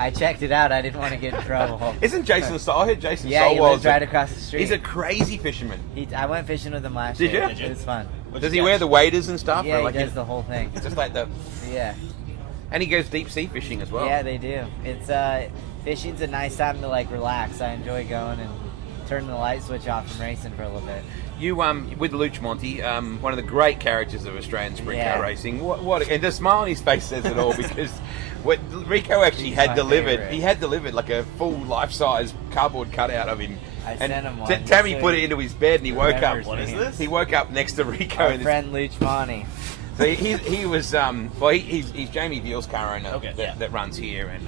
I checked it out. I didn't want to get in trouble. Isn't Jason I heard Jason Yeah, he Solwell's lives right across the street. He's a crazy fisherman. I went fishing with him last Did year. you? It was fun. Does he wear the waders and stuff? Yeah, or like he does the whole thing. Just like the. Yeah. And he goes deep sea fishing as well. Yeah, they do. It's fishing's a nice time to like relax. I enjoy going and turning the light switch off and racing for a little bit. You with Luch Monty, one of the great characters of Australian sprint car racing. What and the smile on his face says it all, because what Rico actually had delivered, favorite. he had delivered like a full life-size cardboard cutout of him. I and sent him one. Tammy put it into his bed, and he woke up. Remembers What is me. this? He woke up next to Rico. Our and friend Luch Monty. So he was he's Jamie Veal's car owner that runs here, and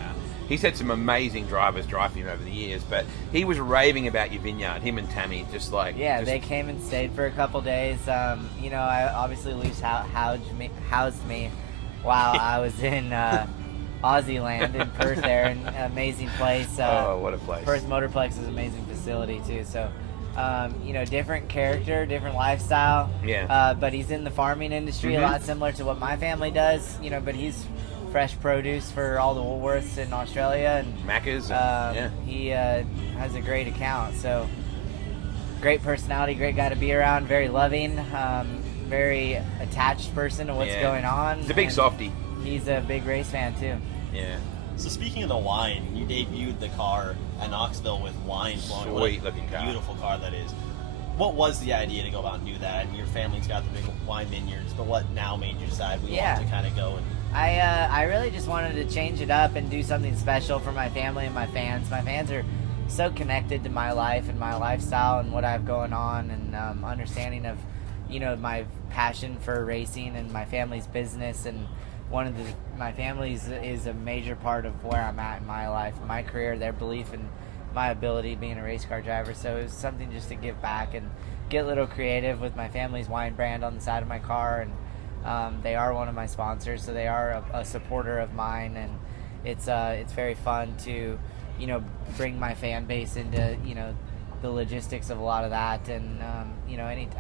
he's had some amazing drivers drive him over the years. But he was raving about your vineyard, him and Tammy, They came and stayed for a couple days. I obviously Luch housed me while I was in Aussie land in Perth there, an amazing place. what a place! Perth Motorplex is an amazing facility too. So. Different character, different lifestyle. Yeah. But he's in the farming industry, a lot similar to what my family does. But he's fresh produce for all the Woolworths in Australia, and Macca's. he has a great account. So great personality, great guy to be around. Very loving, very attached person to what's going on. He's a big and softie. He's a big race fan too. Yeah. So speaking of the wine, you debuted the car at Knoxville with wine flowing. Sweet looking car. Beautiful car that is. What was the idea to go out and do that? And your family's got the big wine vineyards, but what now made you decide we want to kind of go and... I really just wanted to change it up and do something special for my family and my fans. My fans are so connected to my life and my lifestyle and what I have going on, and understanding of, my passion for racing and my family's business, and my family's is a major part of where I'm at in my life, my career, their belief in my ability being a race car driver. So it was something just to give back and get a little creative with my family's wine brand on the side of my car, and they are one of my sponsors, so they are a supporter of mine, and it's very fun to bring my fan base into the logistics of a lot of that, and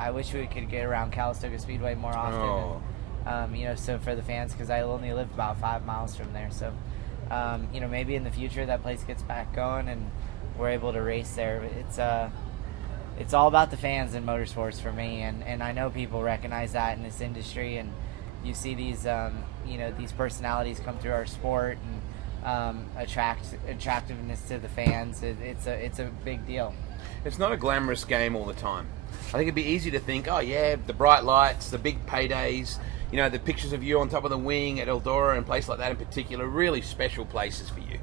I wish we could get around Calistoga Speedway more often. And, so for the fans, because I only live about 5 miles from there, so maybe in the future that place gets back going and we're able to race there. It's all about the fans in motorsports for me, and I know people recognize that in this industry, and you see these these personalities come through our sport and attractiveness to the fans. It's a big deal. It's not a glamorous game all the time. I think it'd be easy to think, oh yeah, the bright lights, the big paydays, the pictures of you on top of the wing at Eldora and places like that in particular, really special places for you.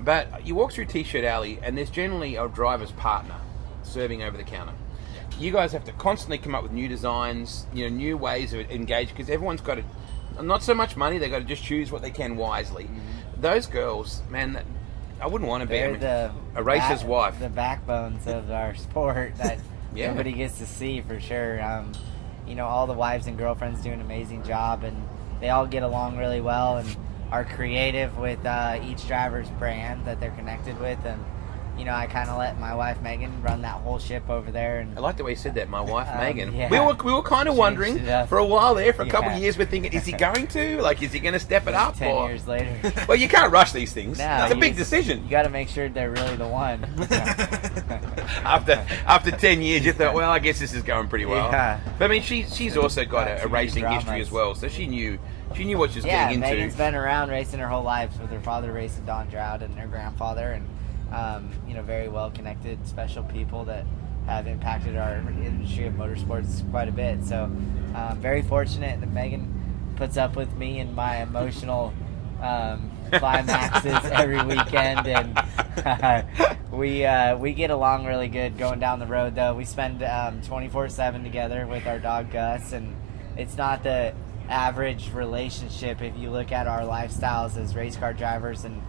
But you walk through T-Shirt Alley and there's generally a driver's partner serving over the counter. You guys have to constantly come up with new designs, new ways of engaging, because everyone's got not so much money, they've got to just choose what they can wisely. Mm-hmm. Those girls, man, I wouldn't want to be a racer's wife. The backbones of our sport that yeah. nobody gets to see for sure. All the wives and girlfriends do an amazing job, and they all get along really well and are creative with each driver's brand that they're connected with. And I kind of let my wife Megan run that whole ship over there. And I like the way you said that, my wife Megan. Yeah. We were kind of wondering for a while there, for a couple of years, we're thinking, is he going to? Like, is he going to step it up? 10 years later. Well, you can't rush these things. No, it's a big decision. You got to make sure they're really the one. After 10 years, you thought, well, I guess this is going pretty well. Yeah. But I mean, she's also got a racing dramas. history as well, so she knew what she was Yeah, getting into. Megan's been around racing her whole life with her father racing Don Drought and her grandfather, and very well connected, special people that have impacted our industry of motorsports quite a bit. So very fortunate that Megan puts up with me and my emotional climaxes every weekend, and we get along really good going down the road. Though we spend 24/7 together with our dog Gus, and it's not the average relationship if you look at our lifestyles as race car drivers and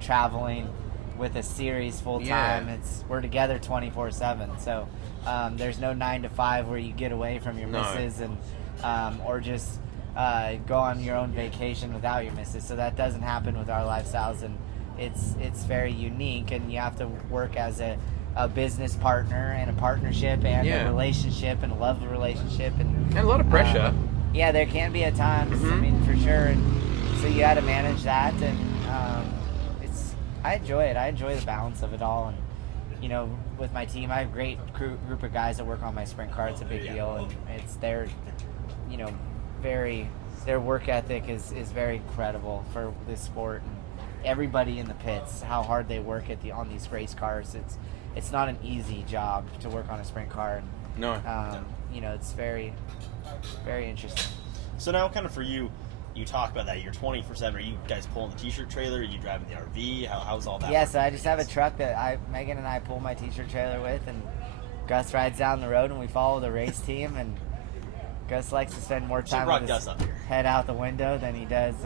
traveling with a series full time. We're together 24/7. So there's no 9 to 5 where you get away from your missus and or just go on your own vacation without your missus. So that doesn't happen with our lifestyles, and it's very unique. And you have to work as a business partner and a partnership and a relationship and love the relationship and a lot of pressure. Yeah, there can be at times. I mean, for sure. And so you got to manage that, and I enjoy it. I enjoy the balance of it all. And you know, with my team, I have a great group of guys that work on my sprint car. It's a big deal, and it's their, you know, their work ethic is very incredible for this sport. And everybody in the pits, how hard they work on these race cars. It's not an easy job to work on a sprint car. And, you know, it's very, very interesting. So now, kind of for you, you talk about that. You're 24/7. Are you guys pulling the t-shirt trailer? Are you driving the RV? How's all that? Yeah, so I just have a truck that Megan and I pull my t-shirt trailer with, and Gus rides down the road, and we follow the race team. And Gus likes to spend more time with his head out the window than he does.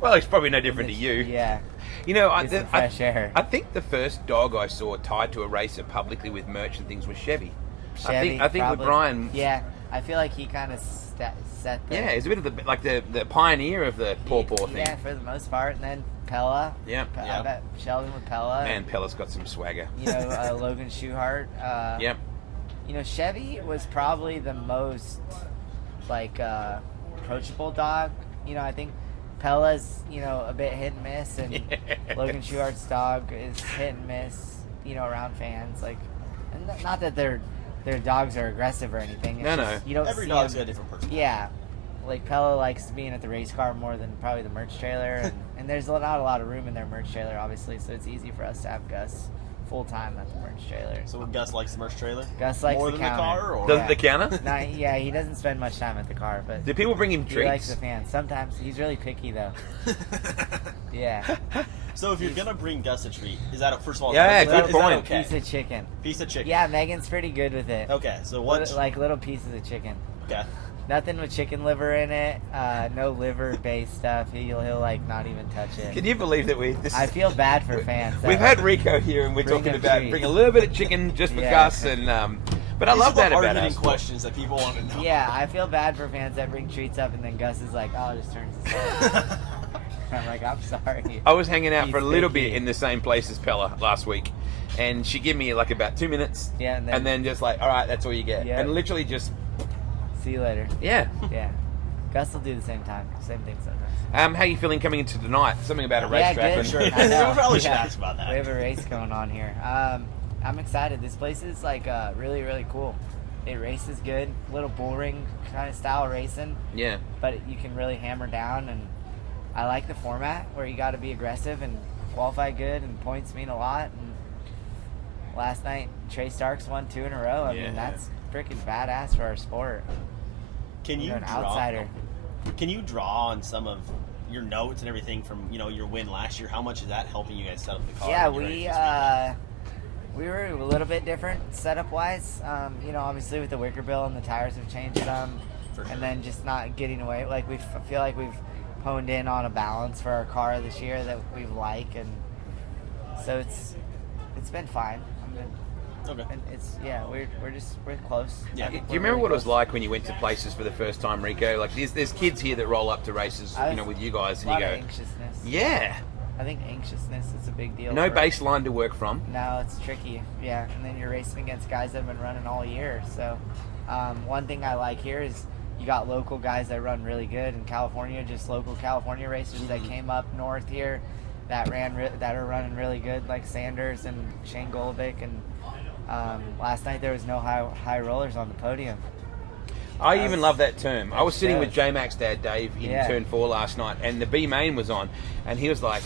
Well, it's probably no different to you. Yeah. You know, I think the first dog I saw tied to a racer publicly with merch and things was Chevy. I think probably. with Brian. Yeah, I feel like he kind of set the. Yeah, he's a bit of the pioneer of the paw thing. Yeah, for the most part, and then Pella. Yeah. I bet Sheldon with Pella. Man, Pella's got some swagger. You know, Logan Schuhart. Yep. You know, Chevy was probably the most approachable dog. You know, I think Pella's, you know, a bit hit and miss, and Logan Schuhart's dog is hit and miss, you know, around fans. Like, and not that their dogs are aggressive or anything. It's just, you don't every see dog's them. got a different person. Yeah, like Pella likes being at the race car more than probably the merch trailer, and there's not a lot of room in their merch trailer, obviously, so it's easy for us to have Gus full time at the merch trailer. So Gus likes the merch trailer? Gus likes more the than counter. the car, or does the counter? Yeah, he doesn't spend much time at the car, but do people bring him he treats? likes the fans. Sometimes he's really picky though. Yeah. So if you're gonna bring Gus a treat, is that first of all? Yeah, is good that point. okay? Piece of chicken. Piece of chicken. Yeah, Megan's pretty good with it. Okay, so what? Like little pieces of chicken. Okay. Nothing with chicken liver in it. No liver-based stuff. He'll like not even touch it. Can you believe that I feel bad for fans. We've had Rico here, and we're talking about bring a little bit of chicken just for Gus, and but I love that about us. Questions that people want to know. Yeah, I feel bad for fans that bring treats up, and then Gus is like, "Oh, just turns his head." I'm like, "I'm sorry." I was hanging out for a little bit in the same place as Pella last week, and she gave me like about 2 minutes. Yeah, and then just like, all right, that's all you get, and literally just. See you later. Yeah. Yeah. Gus will do the same thing sometimes. How are you feeling coming into tonight? Something about a racetrack. Good. Sure. I know. We probably should ask about that. We have a race going on here. I'm excited. This place is like really, really cool. It races good. Little bull ring kind of style racing. Yeah. But you can really hammer down, and I like the format where you got to be aggressive and qualify good, and points mean a lot. And last night, Trey Starks won 2 in a row. I mean, that's freaking badass for our sport. Can you an outsider? Can you draw on some of your notes and everything from your win last year? How much is that helping you guys set up the car? Yeah, we were a little bit different setup wise. Obviously with the wicker bill and the tires have changed some, and then just not getting away. Like I feel like we've honed in on a balance for our car this year that we like, and so it's been fine. Okay. And we're close. Yeah. Do you remember what it was like when you went to places for the first time, Rico? Like there's kids here that roll up to races, with you guys, and you go, anxiousness. Yeah. I think anxiousness is a big deal. No baseline to work from. No, it's tricky. Yeah, and then you're racing against guys that have been running all year. So, one thing I like here is you got local guys that run really good in California, just local California racers that came up north here that are running really good, like Sanders and Shane Golovic. And last night there was no high rollers on the podium. I even love that term. I was sitting with J-Mac's dad, Dave, in Turn 4 last night, and the B main was on, and he was like,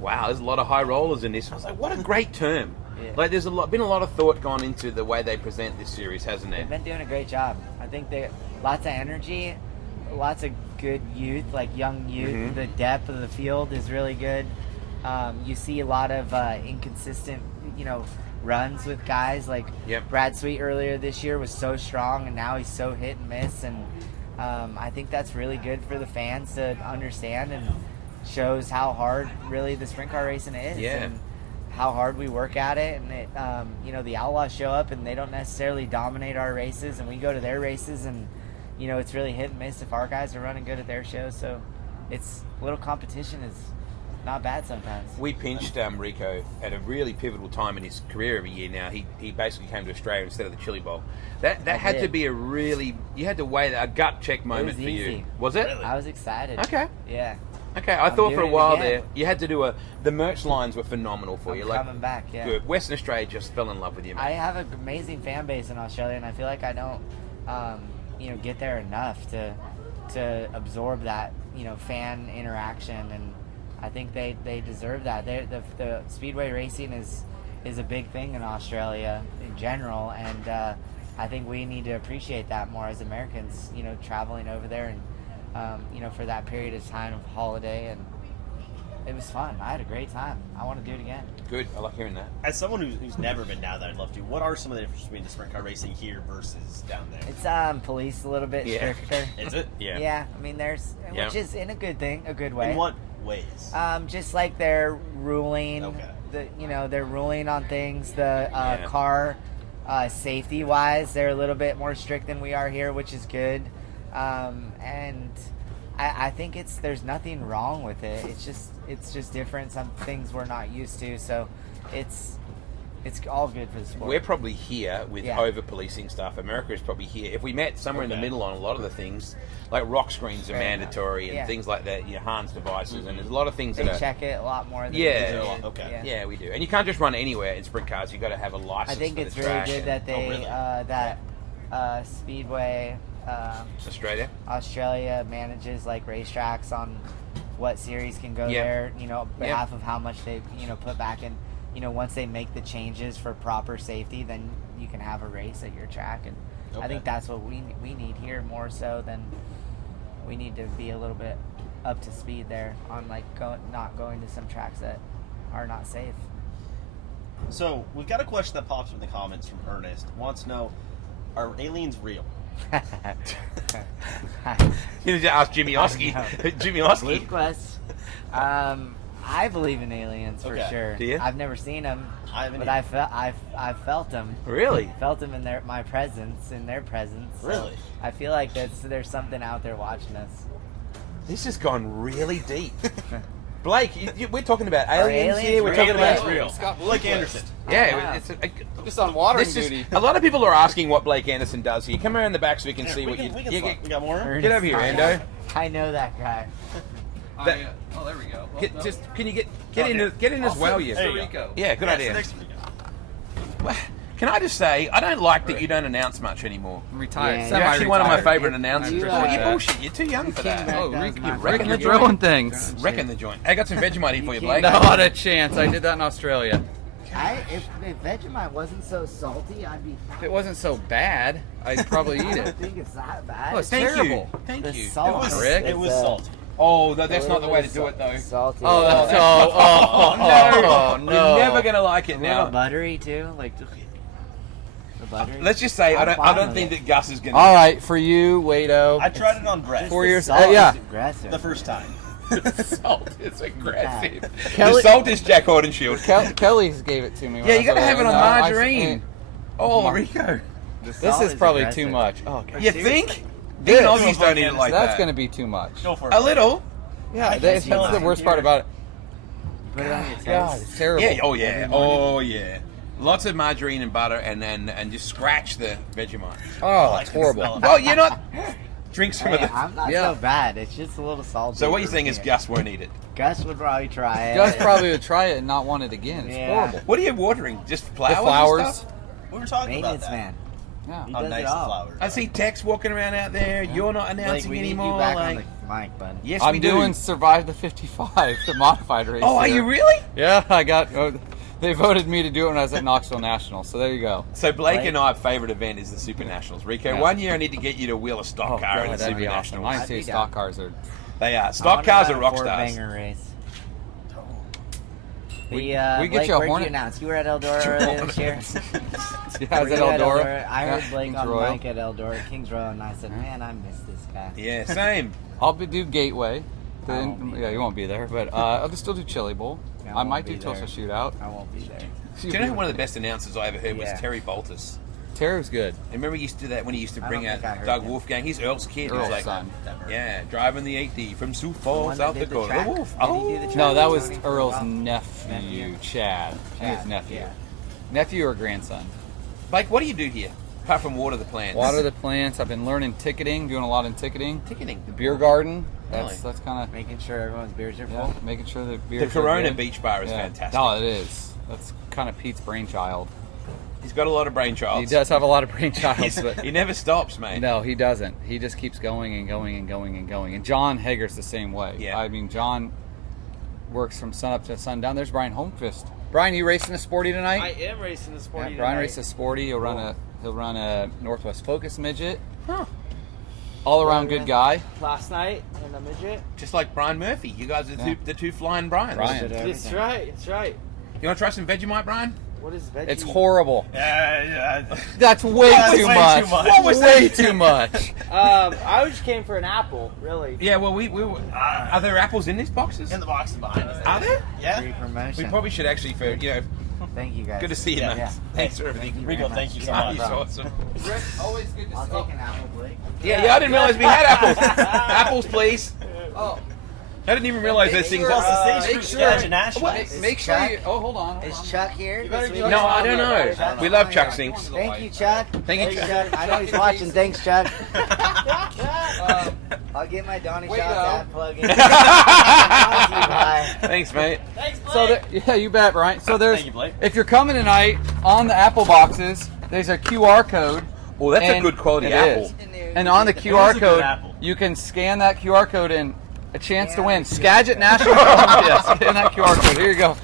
wow, there's a lot of high rollers in this. I was like, what a great term. Yeah. Like, there's been a lot of thought gone into the way they present this series, hasn't there? They've been doing a great job. I think lots of energy, lots of good youth, like young youth. Mm-hmm. The depth of the field is really good. You see a lot of inconsistent, runs with guys like Brad Sweet earlier this year was so strong, and now he's so hit and miss. And I think that's really good for the fans to understand, and shows how hard really the sprint car racing is. Yeah. And how hard we work at it, and it, the Outlaws show up and they don't necessarily dominate our races, and we go to their races, and it's really hit and miss if our guys are running good at their shows. So it's a little competition is not bad sometimes. We pinched Rico at a really pivotal time in his career every year. Now he basically came to Australia instead of the Chili Bowl. That had to be you had to weigh a gut check moment for easy. you. Was it? I was excited. Okay. Yeah. Okay, I I'm thought for a doing it while again. there you had to do the merch lines were phenomenal for you. Coming back, yeah. Good. Western Australia just fell in love with you, man. I have an amazing fan base in Australia, and I feel like I don't, get there enough to absorb that, fan interaction, and I think they deserve that. The speedway racing is a big thing in Australia in general, and I think we need to appreciate that more as Americans, traveling over there and for that period of time of holiday, and it was fun. I had a great time. I want to do it again. Good. I like hearing that. As someone who's never been down there, I'd love to. What are some of the differences between the sprint car racing here versus down there? It's police a little bit stricter. Is it? Yeah. Yeah, I mean, which is in a good way. In what ways? Just like they're ruling, they're ruling on things. The car safety wise, they're a little bit more strict than we are here, which is good. And I think there's nothing wrong with it. It's just different. Some things we're not used to, so it's all good for the sport. We're probably here with over policing stuff. America is probably here. If we met somewhere in the middle on a lot of the things, like rock screens are mandatory and things like that, Hans devices, and there's a lot of things they that check it a lot more than Yeah, we do. And you can't just run anywhere in sprint cars. You've got to have a license. I think for it's the really track good that they Speedway Australia manages like racetracks on what series can go there, behalf of how much they put back in. Once they make the changes for proper safety, then you can have a race at your track, and I think that's what we need here more so than we need to be a little bit up to speed there on like not going to some tracks that are not safe. So we've got a question that pops in the comments from Ernest. Wants to know, are aliens real? You need to ask Jimmy Oski. Jimmy Oski. Good question. I believe in aliens for sure. Do you? I've never seen them, but I've felt them. Really? Felt them in their presence. Really? I feel like there's something out there watching us. This has gone really deep. Blake, we're talking about aliens here. aliens We're real? talking about Real. Blake Anderson. Yeah, it's Just on watering duty. a lot of people are asking what Blake Anderson does here. Come around the back so we can see what you. We got more? Get over here, Ando. I know that guy. Oh, there we go. Well, Can you get in as well? You. There you go. Rico. Yeah, good idea. Next Rico. Can I just say, I don't like that you don't announce much anymore. I'm retired. Yeah, You're actually one of my favourite announcers. You, Well, you bullshit. You're too young for came that. back. Oh, That Rick, was my wrecking you're the throwing joint. things. Wrecking the joint. I got some Vegemite for you, Blake. Not a chance. I did that in Australia. If Vegemite wasn't so salty, I'd be. If it wasn't so bad, I'd probably I eat don't it. think it's that bad. Oh, it's Thank terrible. you. Thank The you. salt. Rick. It was salty. Oh, that's not the way to do it, though. Salty. Oh, that's no. oh no. You're never going to like it A little now. buttery too, like the buttery. Let's just say, I I'm fine don't with think it. that Gus is going to. All right, for you, Wado. I tried it on Brett 4 years. Salt Yeah. is aggressive. the first time. Salt is aggressive. Kelly- The salt is Jack Hordenshield. Kelly's gave it to me. when Yeah, I you was got to over have it there. on No, I- margarine. Oh, Rico. This Salt is probably aggressive. too much. Oh, God. You think? Even Aussies don't eat it like That's that. going to be too much. Go for it. A little. Yeah, can't that's see the mine. worst part about it. Put it on your toast. God, it's terrible. Yeah. Oh yeah. Oh yeah. Lots of margarine and butter, and just scratch the Vegemite. Oh, I it's can smell horrible. it. Oh, you're not. Drink some Hey, of the. I'm not Yeah. so bad. It's just a little salty. So what you're saying is Yeah. Gus won't eat it. Gus would probably try it. Gus probably would try it and not want it again. It's Yeah. horrible. What are you watering? Just flowers? The and flowers. stuff? We were talking about Maintenance that. man. Yeah. He How does nice it the all. flowers. I see Tex walking around out there. You're not Like, announcing we need anymore. you back like, on the mic, bud. yes, I'm we do. doing Survive the 55, the modified race. Oh, are there. you really? Yeah, I got. They voted me to do it when I was at Knoxville National, so there you go. So Blake Blake? and I's favourite event is the Super Nationals. Rico, Yeah. one year I need to get you to wheel a stock Oh, car in God, the that'd Super be awesome. Nationals. Mine I'd say be stock down. cars are. They are. I Stock wanna cars run are a rock Ford stars. banger race. The, we Blake, get you a where'd Hornet. you announce? You were at Eldora earlier this year? Yeah, Were is it you at Eldora? I heard Yeah, Blake Kings on the Royal. mic at Eldora, Kings Royal, and I said, man, I miss this guy. Yeah, same. I'll do Gateway. I won't be Yeah, you won't be there, but I'll still do Chili Bowl. I won't might be do Tulsa there. Shootout. I won't be there. Do you know who one of the best announcers I ever heard was Yeah. Terry Boltus? Terry was good. And remember he used to do that when he used to I bring don't out think I heard Doug him. Wolfgang. He's Earl's kid. Earl's He's like, son. yeah, driving the 8D from Sioux The Falls, one that South did the Dakota. track. The Wolf. Did he do the track? No, that was Tony for a Earl's while? nephew, Chad. I think it's nephew. Yeah. Nephew or grandson? Blake, what do you do here apart from water the plants? Water the plants. I've been learning ticketing, doing a lot in ticketing. ticketing. The beer garden. Really? That's kind of Making sure everyone's beers are yeah, full. making sure the beer. The Corona Beach Bar is fantastic. Oh, it is. That's kind of Pete's brainchild. He's got a lot of brainchilds. He does have a lot of brainchilds, but He never stops, mate. no, he doesn't. He just keeps going and going and going and going. And John Hager's the same way. Yeah. I mean, John works from sun up to sundown. There's Brian Holmquist. Brian, you racing a sporty tonight? I am racing the sporty Yeah, Brian tonight. races a sporty. He'll run a Northwest Focus midget. All around good guy. Last night in the midget. Just like Brian Murphy. You guys are Yeah. the two flying Brians. Brian. That's right. That's right. You want to try some Vegemite, Brian? What is veggie? It's horrible. Yeah. That's way That's too way much. too much. What was way too much? I just came for an apple, really. Yeah, well, we are there apples in these boxes? In the box behind us. Are there? Yeah. Free promotion. We probably should actually, Thank you guys. good to see you, Yeah. mate. Yeah. Thanks for everything. Thank you Rico, very thank much. you so Yeah, much. He's no problem. awesome. Always good to I'll take an apple, Blake. Yeah, I didn't realize we had apples. Apples, please. Oh, I didn't even realize those things. Across the make stage for sure- Skagit National. make sure Chuck? you. Oh, hold on. Is Chuck here? better this go- week? No, I don't know. Chuck? We love Chuck Sinks. Thank you, Chuck. Thank you, Chuck. I know he's watching. Thanks, Chuck. I'll get my Donnie Wait, Shots no. ad plug in. Thanks, mate. So yeah, you bet, Brian. So there's Thank you, Blake. if you're coming tonight on the apple boxes, there's a QR code. Well, that's a and good quality it apple. is. And on the It QR is a good code, apple. you can scan that QR code and a chance to Yeah, win. it's good. Skagit Nationals. Yeah, scan that QR code. Here you go.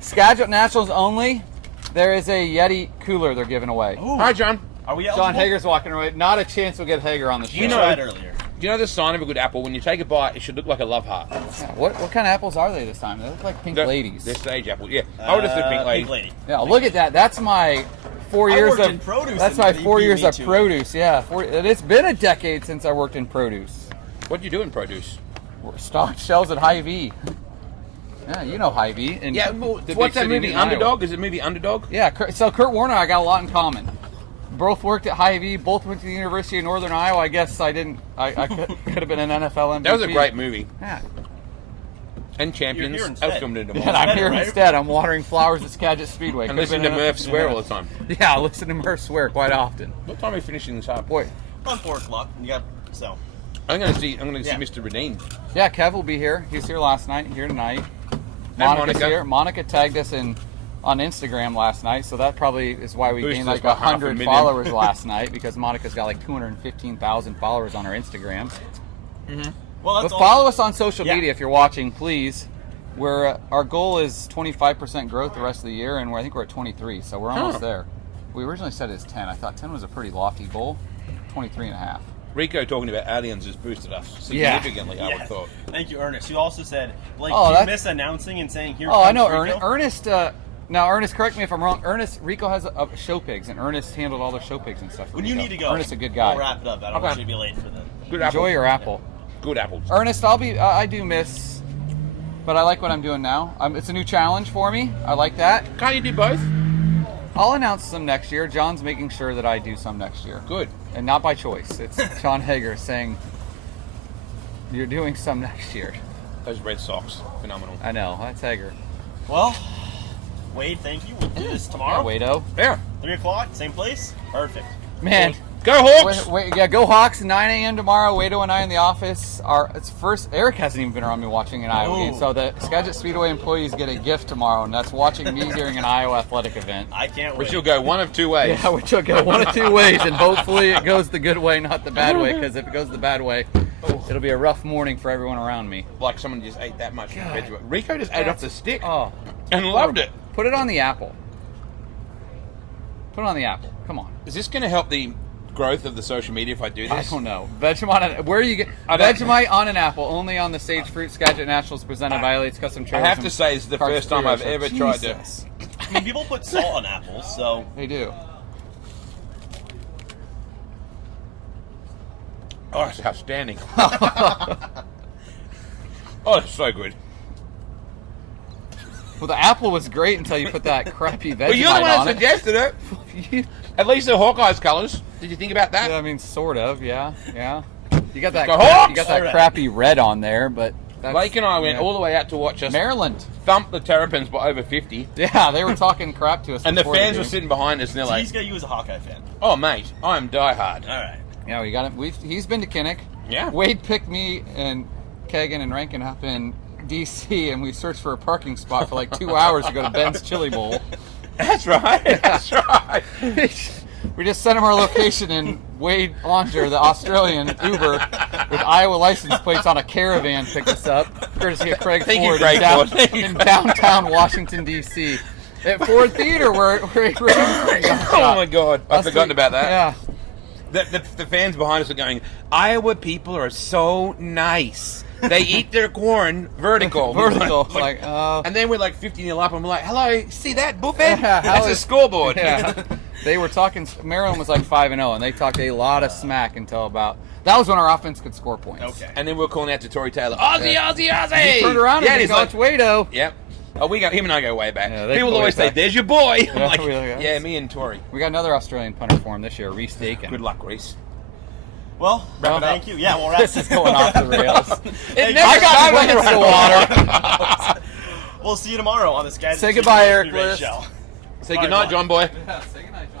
Skagit Nationals only. There is a Yeti cooler they're giving away. Hi, John. Are we eligible? John Hager's walking away. Not a chance we'll get Hager on the show. You know- tried earlier. Do you know the sign of a good apple? When you take a bite, it should look like a love heart. Yeah, what kind of apples are they this time? They look like pink ladies. They're stage apples. Yeah, I would have said pink lady. Pink lady. Yeah, look at that. That's my 4 I years worked of in produce That's and my they 4 beat years me of to it. produce. Yeah, it's been a decade since I worked in produce. What do you do in produce? We're stocked shelves at Hy-Vee. Yeah, you know Hy-Vee. And Yeah, well, the what's big that city movie, in Iowa. Underdog? Is it movie Underdog? Yeah, so Kurt Warner and I got a lot in common. Both worked at Hy-Vee. Both went to the University of Northern Iowa. I guess I didn't. I could have been an NFL MVP. That was a great movie. Yeah. And Champions. You're here That's instead. coming into And mind. I'm here Right? instead. I'm watering flowers at Skagit Speedway. And Could've listen to been Murph an- swear all the time. Yeah, I listen to Murph swear quite often. What time are we finishing this up? Boy, On 4 o'clock. You got so. I'm going to see Yeah. Mr. Redeem. yeah, Kev will be here. He was here last night. Here tonight. And Monica's Monica. here. Monica tagged us on Instagram last night, so that probably is why we Boosted gained us like by half a 100 million. followers last night, because Monica's got like 215,000 followers on her Instagram. Well, But that's all. follow us on social Yeah. media if you're watching, please. Our goal is 25% growth the rest of the year, and I think we're at 23, so we're almost there. We originally said it's 10. I thought 10 was a pretty lofty goal. 23 and a half. Rico talking about aliens has boosted us Yeah. significantly, I would have thought. Thank you, Ernest. You also said, Blake, Oh, do you that's- miss announcing and saying here Oh, I comes know Rico? Ernest. Now, Ernest, correct me if I'm wrong. Rico has show pigs, and Ernest handled all the show pigs and stuff. For When you Rico. need to go, Ernest's a good guy. We'll wrap it up. I don't Okay. want you to be late for the. Good apple. Enjoy your apple. Good apples. Ernest, I do miss, but I like what I'm doing now. It's a new challenge for me. I like that. Can't you do both? I'll announce some next year. John's making sure that I do some next year. Good. And not by choice. It's John Hager saying, you're doing some next year. Those red socks, phenomenal. I know. That's Hager. Well, Wade, thank you. We'll do this tomorrow. Wado. Yeah. 3 o'clock, same place. Perfect. Man. Go Hawks! Yeah, go Hawks, 9 a.m. tomorrow. Wado and I in the office. It's first. Eric hasn't even been around me watching an Iowa game. Ooh. So the Skagit Speedway employees get a gift tomorrow, and that's watching me during an Iowa athletic event. I can't Which wait. you'll go one of two ways. Yeah, which will go one of two ways, and hopefully it goes the good way, not the bad way, because if it goes the bad way, it'll be a rough morning for everyone around me. Like someone just ate that much Vegemite. Rico just ate off the stick Oh, and loved it. put it on the apple. Put it on the apple. Come on. Is this going to help the growth of the social media if I do I this? don't know. Vegemite. Where do you get Vegemite on an apple? Only on the Sage Fruit Skagit Nationals presented by Elliott's Custom I Trailers. have to say, this is the Carts first time I've Freeway ever Show. tried to. Jesus. I mean, people put salt on apples, so They do. Oh, it's outstanding. Oh, it's so good. Well, the apple was great until you put that crappy Vegemite Well, you're the one on that suggested it. it. At least the Hawkeye's colours. Did you think about that? Yeah, I mean, sort of. Yeah. You got that. The Hawks! You got that crappy red on there, but that's, Blake and I went all the way out to watch us Maryland. thump the Terrapins by over 50. Yeah, they were talking crap to us. And the before fans game. were sitting behind us and they're so like, he's got you as a Hawkeye fan. oh, mate, I'm diehard. All right. Yeah, we got him. He's been to Kinnick. Yeah. Wade picked me and Kagan and Rankin up in D.C. and we searched for a parking spot for like 2 hours to go to Ben's Chili Bowl. That's right. That's right. We just sent him our location, and Wade Langer, the Australian Uber with Iowa license plates on a Caravan, picked us up, courtesy of Craig Thank you, Ford Craig Ford. Thank you, in Craig. downtown Washington, D.C. At Ford Theater, where Oh, my God. I've forgotten about that. Yeah. The fans behind us are going, Iowa people are so nice. They eat their corn vertical. Vertical. Like, Like, and then we're like 50-0 up, and we're like, hello, see that buffet? Yeah, That's a scoreboard. Yeah. They were talking, Maryland was like 5-0, and they talked a lot of smack until about, that was when our offense could score points. Okay. And then we were calling out to Tory Taylor, Aussie, Aussie, Aussie! He turned around yeah, and he's he's like, like, Wado. yep. Oh, him and I go way back. Yeah, they People go way always say, back. there's your boy. I'm Yeah, like, we like, yeah, me and Tory. We got another Australian punter for him this year, Reese Dakin. Good luck, Reese. Well, Wrap it up. thank you. Yeah, we'll wrap This is going off the rails. Thank I you. got buckets of water. We'll see you tomorrow on the Skagit Say goodbye, Eric Free Range List. Show. Say Bye, goodnight, bye. John boy. Yeah, say goodnight,